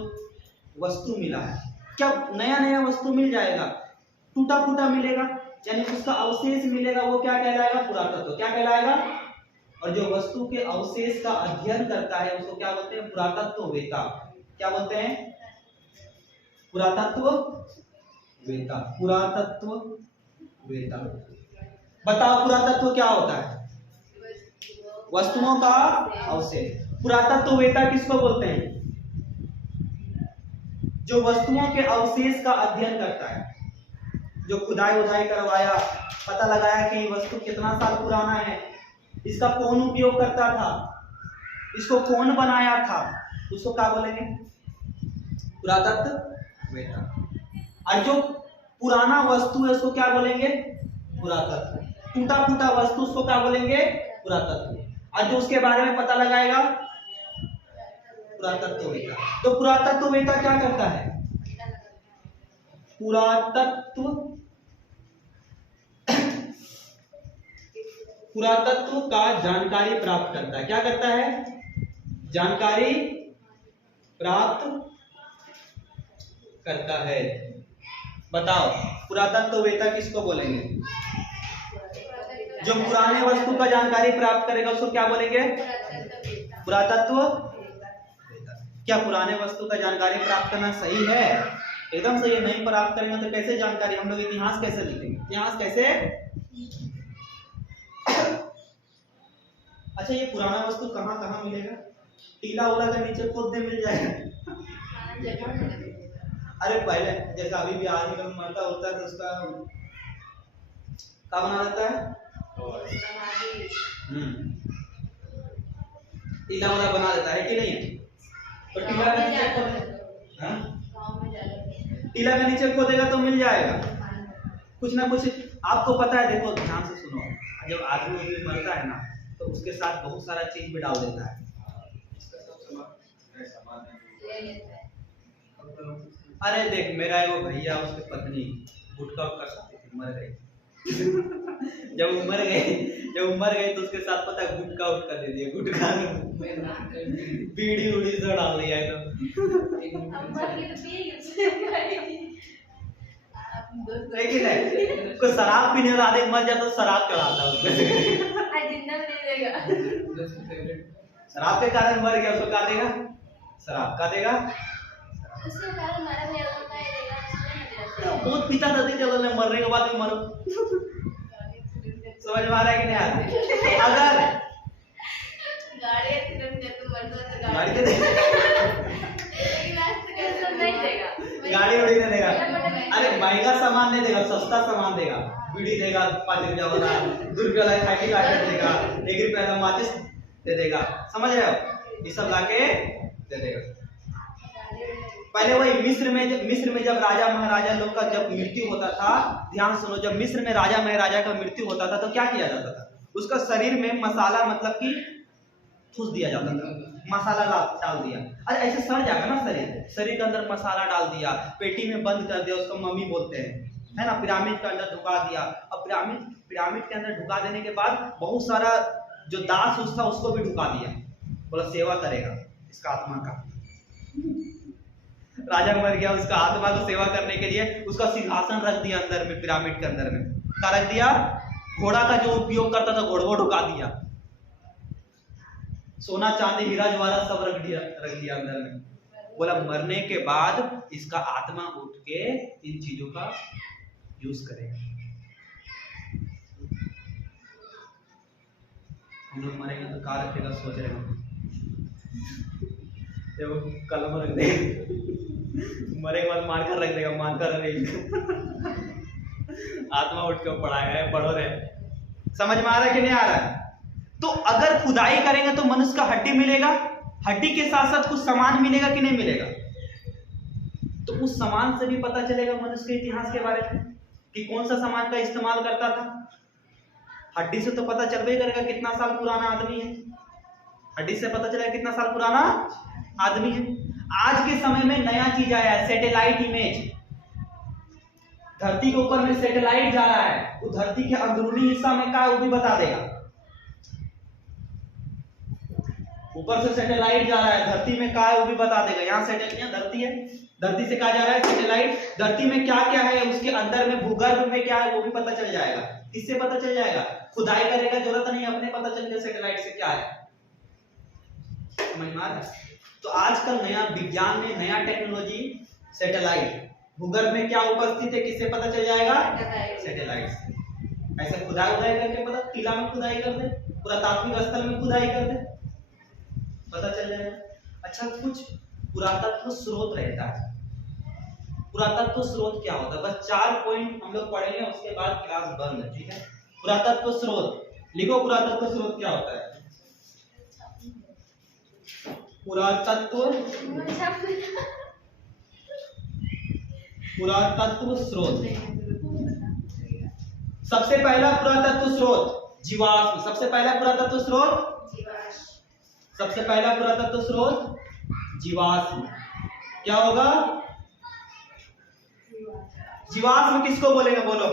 वस्तु मिला है, क्या नया नया वस्तु मिल जाएगा? टूटा फूटा मिलेगा, यानी उसका अवशेष मिलेगा, वो क्या कहलाएगा? पुरातत्व। क्या कहलाएगा? और जो वस्तु के अवशेष का अध्ययन करता है उसको क्या बोलते हैं? पुरातत्ववेत्ता। क्या बोलते हैं? पुरातत्ववेत्ता। पुरातत्ववेत्ता। बताओ पुरातत्व क्या होता है? वस्तुओं का अवशेष। पुरातत्ववेत्ता किसको बोलते हैं? जो वस्तुओं के अवशेष का अध्ययन करता है, जो खुदाई उदाई करवाया, पता लगाया कि वस्तु कितना साल पुराना है, इसका कौन उपयोग करता था, इसको कौन बनाया था, उसको क्या बोलेंगे? पुरातत्ववेत्ता। और जो पुराना वस्तु है उसको क्या बोलेंगे? पुरातत्व। टूटा फूटा वस्तु उसको क्या बोलेंगे? पुरातत्व। और जो उसके बारे में पता लगाएगा, पुरातत्ववेत्ता। तो पुरातत्ववेत्ता क्या करता है? पुरातत्व का जानकारी प्राप्त करता है। क्या करता है? जानकारी प्राप्त करता है। बताओ पुरातत्ववेत्ता किसको बोलेंगे? जो पुराने वस्तु का जानकारी प्राप्त करेगा उसको क्या बोलेंगे? पुरातत्व। क्या पुराने वस्तु का जानकारी प्राप्त करना सही है? एकदम सही है। नहीं प्राप्त करेंगे तो कैसे जानकारी? हम लोग इतिहास कैसे लिखेंगे? इतिहास कैसे? अच्छा, ये पुराना वस्तु कहाँ कहाँ मिलेगा? टीला उला के नीचे खोद दे मिल जाएगा। अरे पहले जैसा अभी भी आदमी का मरता होता है तो उसका क्या बना देता है? टीला वाला बना देता है कि नहीं? तो टीला के नीचे खोदेगा, टीला के नीचे खोदेगा तो मिल जाएगा कुछ ना कुछ। आपको पता है, देखो ध्यान से सुनो, जब आदमी मरता है ना तो उसके साथ बहुत सारा चीज भी डाल देता है। अरे देख, मेरा एगो भैया, उसकी पत्नी गुटखा कर सकती थी, मर गई। जब मर गई तो उसके साथ पता है गुटखा उटका दे दिया, गुटखा बीड़ी उड़ी से डाल दिया लेकिन कोई शराब पीने वाला आदमी मर जाए तो शराब चढ़ाता है उसको। शराब के कारण मर गया, उसको क्या देगा? शराब का देगा। बहुत पीता था चलो मरने के बाद भी मरो। समझ में आ रहा है कि नहीं आ रहा? अगर गाड़ी के गाड़ी उड़ी नहीं देगा। अरे महंगा सामान नहीं देगा, सस्ता सामान देगा। बीड़ी देगा 5 रुपया वाला, 2 रुपया वाला खाकी लाइटर देगा, 1 रुपया का माचिस दे देगा। समझ रहे हो? ये सब लाके दे देगा। पहले वही मिस्र में जब राजा महाराजा लोग का जब मृत्यु होता था, ध्यान सुनो, जब मिस्र में राजा महाराजा का मृत्यु होता था तो क्या किया जाता था? उसका शरीर में मसाला मतलब कि ठूस दिया जाता था, मसाला डाल दिया। अरे ऐसे सड़ जाएगा ना शरीर के अंदर मसाला डाल दिया, पेटी में बंद कर दिया, उसको मम्मी बोलते हैं, है ना। पिरामिड के अंदर ढुका दिया। अब पिरामिड के अंदर ढुका देने के बाद बहुत सारा जो दास था उसको भी ढुका दिया, बोला सेवा करेगा इसका आत्मा का। राजा मर गया, उसका आत्मा को सेवा करने के लिए उसका सिंहासन रख दिया अंदर में, पिरामिड के अंदर में क्या रख दिया? घोड़ा का जो उपयोग करता था घोड़ा ढुका दिया। सोना चांदी हीरा जवाहरात सब रख दिया अंदर में। बोला मरने के बाद इसका आत्मा उठ के इन चीजों का यूज करेगा। हम लोग मरेंगे तो कहाँ रखेगा? सोच रहे हो कलम रख देगा, मरे के बाद मारकर रख देगा, मारकर आत्मा उठ के पढ़ो रहे। समझ में आ रहा है कि नहीं आ रहा है? तो अगर खुदाई करेंगे तो मनुष्य का हड्डी मिलेगा, हड्डी के साथ साथ कुछ सामान मिलेगा कि नहीं मिलेगा? तो उस सामान से भी पता चलेगा मनुष्य के इतिहास के बारे में कि कौन सा सामान का इस्तेमाल करता था। हड्डी से तो पता चल ही करेगा कितना साल पुराना आदमी है। हड्डी से पता चलेगा कितना साल पुराना आदमी है। आज के समय में नया चीज आया है, सैटेलाइट इमेज। धरती के ऊपर में सैटेलाइट जा रहा है, वो धरती के अंदरूनी हिस्सा में क्या है वो भी बता देगा। ऊपर से सैटेलाइट जा रहा है, धरती में क्या है वो भी बता देगा। यहाँ सैटेलाइट, धरती है, धरती से कहा जा रहा है सैटेलाइट, धरती में क्या क्या है, उसके अंदर में भूगर्भ में क्या है वो भी पता चल जाएगा। किससे पता चल जाएगा? खुदाई करने का जरूरत नहीं, अपने पता चल जाएगा सैटेलाइट से क्या है। समझ में आ रहा है? तो आजकल नया विज्ञान में नया टेक्नोलॉजी सैटेलाइट, भूगर्भ में क्या उपस्थित है किससे पता चल जाएगा? सैटेलाइट से। ऐसे खुदाई उदाई करके पता टीला में खुदाई कर दे, पुरातात्विक स्थल में खुदाई कर दे, पता चल जाएगा। अच्छा, कुछ पुरातत्व स्रोत रहता है। पुरातत्व स्रोत क्या होता है? बस 4 पॉइंट हम लोग पढ़ेंगे, उसके बाद क्लास बंद है, ठीक है। पुरातत्व स्रोत लिखो, पुरातत्व स्रोत क्या होता है? पुरातत्व स्रोत, सबसे पहला पुरातत्व स्रोत जीवाश्म। सबसे पहला पुरातत्व स्रोत सबसे पहला पुरातत्व स्रोत जीवाश्म। क्या होगा? जीवाश्म किसको बोलेंगे? बोलो।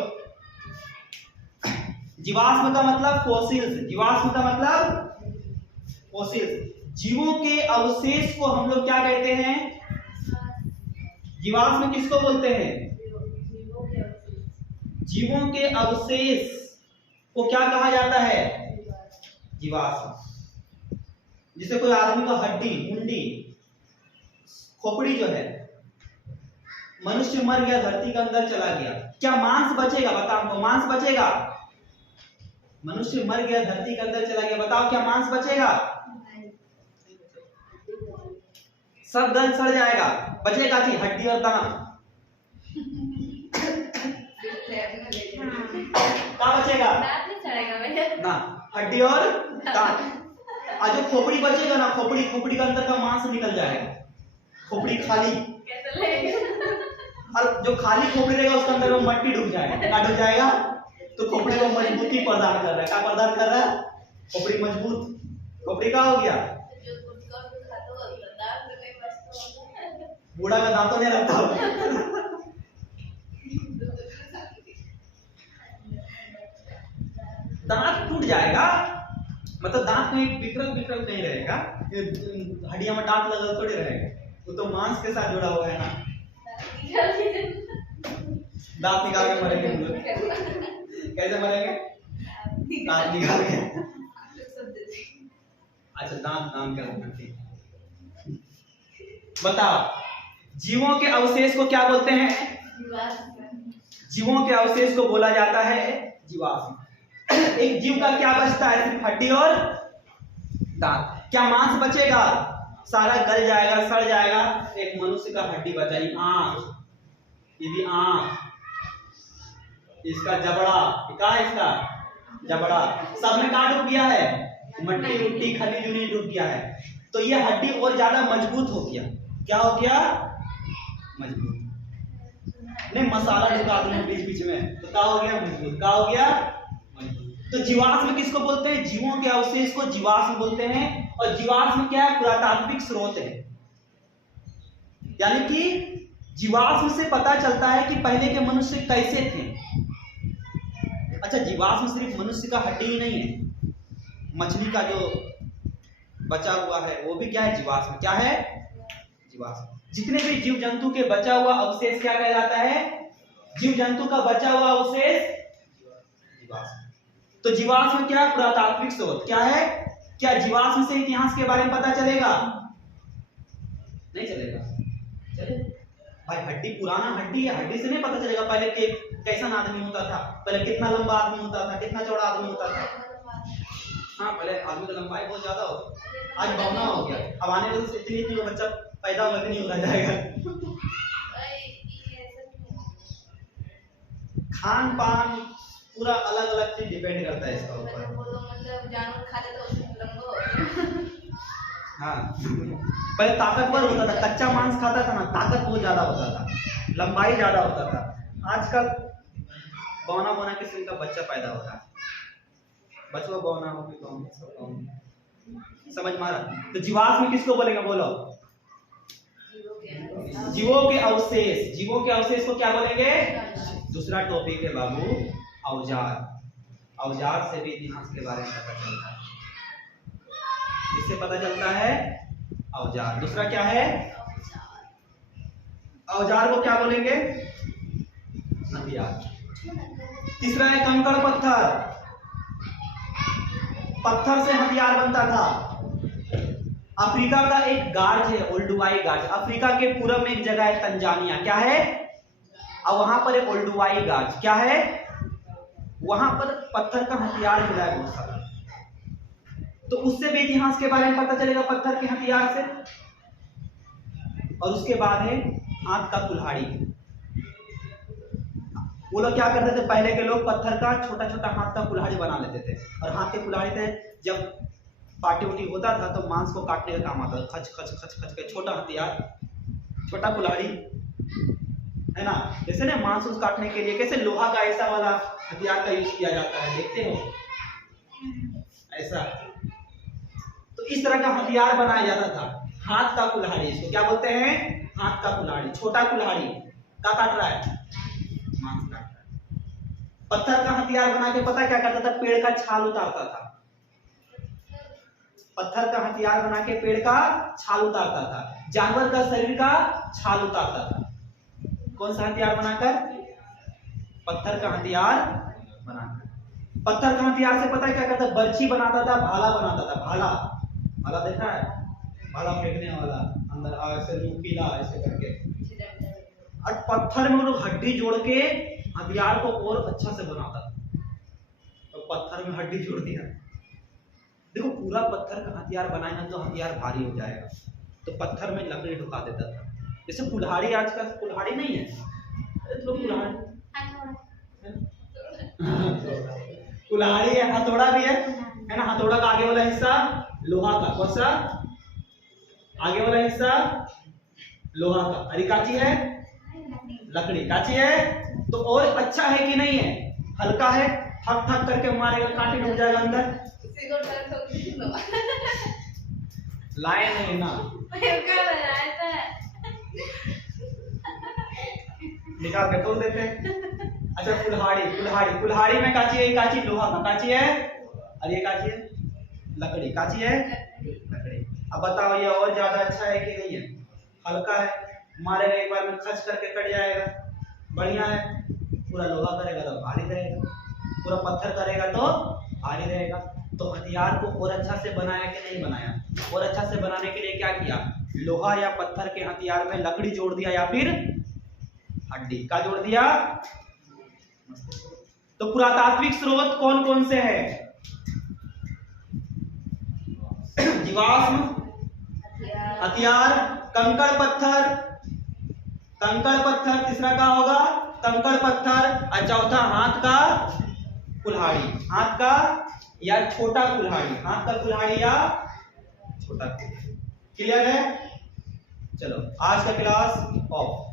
जीवाश्म का मतलब फोसिल्स। जीवाश्म का मतलब फोसिल्स। जीवों के अवशेष को हम लोग क्या कहते हैं? जीवाश्म किसको बोलते हैं? जीवों के अवशेष को क्या कहा जाता है? जीवाश्म। जिसे कोई आदमी का हड्डी, मुंडी, खोपड़ी जो है, मनुष्य मर गया, धरती के अंदर चला गया, क्या मांस बचेगा? बताओ हमको, मांस बचेगा? मनुष्य मर गया, धरती के अंदर चला गया, बताओ क्या मांस बचेगा? सब गल सड़ जाएगा, बचेगा थी हड्डी और दांत। क्या बचेगा? ना, हड्डी और दांत। और जो खोपड़ी बचेगा ना, खोपड़ी के अंदर का मांस निकल जाएगा, खोपड़ी खाली। और जो खाली खोपड़ी रहेगा उसके अंदर में मट्टी डूब जाएगा। क्या डूब जाएगा? तो खोपड़ी को मजबूती प्रदान कर रहा है। क्या प्रदान कर रहा है? खोपड़ी मजबूत। खोपड़ी का हो गया, बूढ़ा का दांतों नहीं रहता। दांत टूट जाएगा, मतलब दांत कहीं बिखरल नहीं रहेगा, हड्डियां में दांत लगा थोड़ी रहेगा, वो तो मांस के साथ जुड़ा हुआ है ना। दांत निकाल के मरेंगे हम लोग। कैसे मरेंगे? दांत निकाल के। अच्छा, दांत का रखना, ठीक। बताओ, जीवों के अवशेष को क्या बोलते हैं? जीवों के अवशेष को बोला जाता है जीवाश्म। एक जीव का क्या बचता है? सिर्फ हड्डी और दांत। क्या मांस बचेगा? सारा गल जाएगा, सड़ जाएगा। एक मनुष्य का हड्डी बचा, ये आंख, ये भी आंख, इसका जबड़ा, क्या है इसका जबड़ा, सब में कहाँ डूब गया है? मट्टी उट्टी खली जुनी डूब गया है। तो ये हड्डी और ज्यादा मजबूत हो गया। क्या हो गया? मजबूत। नहीं, मसाला ढुका दूं बीच में तो क्या हो गया? मजबूत। क्या हो गया? मजबूत। तो जीवाश्म किसको बोलते हैं? जीवों के अवशेष को जीवाश्म बोलते हैं। और जीवाश्म क्या है? पुरातात्विक स्रोत है। यानी कि जीवाश्म से पता चलता है कि पहले के मनुष्य कैसे थे। अच्छा, जीवाश्म सिर्फ मनुष्य का हड्डी ही नहीं है, मछली का जो बचा हुआ है वो भी क्या है? जीवाश्म। क्या है? जीवाश्म। जितने भी जीव जंतु के बचा हुआ अवशेष क्या कहलाता है? जीव जंतु का बचा हुआ अवशेष जीवाश्म। तो जीवाश्म क्या है? पुरातात्विक स्रोत। क्या है? क्या जीवाश्म से इतिहास के बारे में पता चलेगा? नहीं चलेगा। चले भाई, हड्डी पुराना हड्डी है, हड्डी से नहीं पता चलेगा पहले के कैसा आदमी होता था, पहले कितना लंबा आदमी होता था, कितना चौड़ा आदमी होता था। हाँ, पहले आदमी का लंबाई बहुत ज्यादा हो, आज बौना हो गया। अब आने वाले से इतनी बच्चा पैदा होगा कि नहीं होता जाएगा। खान पान पूरा अलग अलग चीज डिपेंड करता है इसका ऊपर। मतलब जानवर खा लेता है उसमें लंबा। हाँ, पहले ताकतवर होता था, कच्चा मांस खाता था ना, ताकत बहुत ज्यादा होता था, लंबाई ज्यादा होता था। आजकल बौना किस्म का बच्चा पैदा होता है, बच्चों बौना हो भी कौन समझ मारा। तो जीवाश्म किसको बोलेंगे? बोलो। जीवों के अवशेष। जीवों के अवशेष को क्या बोलेंगे? दूसरा टॉपिक है बाबू, औजार। औजार से भी इतिहास के बारे में पता चलता है। इससे पता चलता है औजार। दूसरा क्या है? औजार को क्या बोलेंगे? हथियार। तीसरा है कंकड़ पत्थर। पत्थर से हथियार बनता था। अफ्रीका का एक गार्ज है, ओल्डुवाई गार्ज। अफ्रीका के पूर्व में एक जगह है तंजानिया। क्या है? और वहां पर एक ओल्डुवाई गार्ज। क्या है? वहां पर पत्थर का हथियार मिला है बहुत सारा, तो उससे भी इतिहास के बारे में पता चलेगा पत्थर के हथियार से। और उसके बाद है हाथ का कुल्हाड़ी। वो लोग क्या करते थे, पहले के लोग पत्थर का छोटा छोटा हाथ का कुल्हाड़ी बना लेते थे, और हाथ के कुल्हाड़ी से जब पार्टी उटी होता था तो मांस को काटने का काम आता था, खच खच खच खच के छोटा हथियार, छोटा कुल्हाड़ी है ना। जैसे ना मांस उस काटने के लिए कैसे लोहा का ऐसा वाला हथियार का यूज किया जाता है, देखते हो ऐसा। तो इस तरह का हथियार बनाया जाता था, हाथ का कुल्हाड़ी। इसको क्या बोलते हैं, हाथ का कुल्हाड़ी। छोटा कुल्हाड़ी क्या काट रहा है, मांस काट रहा है। पत्थर का हथियार बना के पता क्या करता था, पेड़ का छाल उतारता था। पत्थर का हथियार बना के पेड़ का छाल उतारता था, जानवर का शरीर का छाल उतारता था। कौन सा हथियार बनाकर, पत्थर का हथियार बनाकर। पत्थर का हथियार से पता है क्या करता, बर्छी बनाता था, भाला बनाता था। भाला, भाला देखा है, भाला फेंकने वाला, अंदर ऐसे नुकीला ऐसे करके। और पत्थर में वो लोग हड्डी जोड़ के हथियार को और अच्छा से बनाता था। तो पत्थर में हड्डी जोड़ दिया, देखो पूरा पत्थर का हथियार बनाएगा तो हथियार भारी हो जाएगा, तो पत्थर में लकड़ी ढुका देता था। जैसे कुल्हाड़ी, आजकल कुल्हाड़ी नहीं है तो कुल्हाड़ी कुल्हाड़ी है, हथौड़ा भी है ना। हथौड़ा का आगे वाला हिस्सा लोहा का, कौन सा आगे वाला हिस्सा लोहा का, अरे काची है लकड़ी, काची है। तो और अच्छा है कि नहीं है, हल्का है, ठक ठक करके मारेगा, कांटे ढुक जाएगा अंदर। लाए नहीं ना, निकाल के तोड़ देते हैं। अच्छा कुल्हाड़ी, कुल्हाड़ी, कुल्हाड़ी में काची है, काची लोहा का काची है, और ये काची है लकड़ी, काची है लकड़ी। अब बताओ ये और ज्यादा अच्छा है कि नहीं है, हल्का है, मारेगा एक बार में खच करके कट जाएगा, बढ़िया है। पूरा लोहा करेगा तो भारी रहेगा, पूरा पत्थर करेगा तो भारी रहेगा। तो हथियार को और अच्छा से बनाया कि नहीं बनाया, और अच्छा से बनाने के लिए क्या किया, लोहा या पत्थर के हथियार में लकड़ी जोड़ दिया या फिर हड्डी का जोड़ दिया। तो पुरातात्विक स्रोत कौन कौन से हैं, जीवाश्म हथियार, कंकड़ पत्थर, कंकड़ पत्थर तीसरा का होगा कंकड़ पत्थर, और चौथा हाथ का कुल्हाड़ी, हाथ का या छोटा कुल्हाड़ी, हाथ का कुल्हाड़ी या छोटा कुल्हाड़ी। क्लियर है, चलो आज का क्लास ऑफ।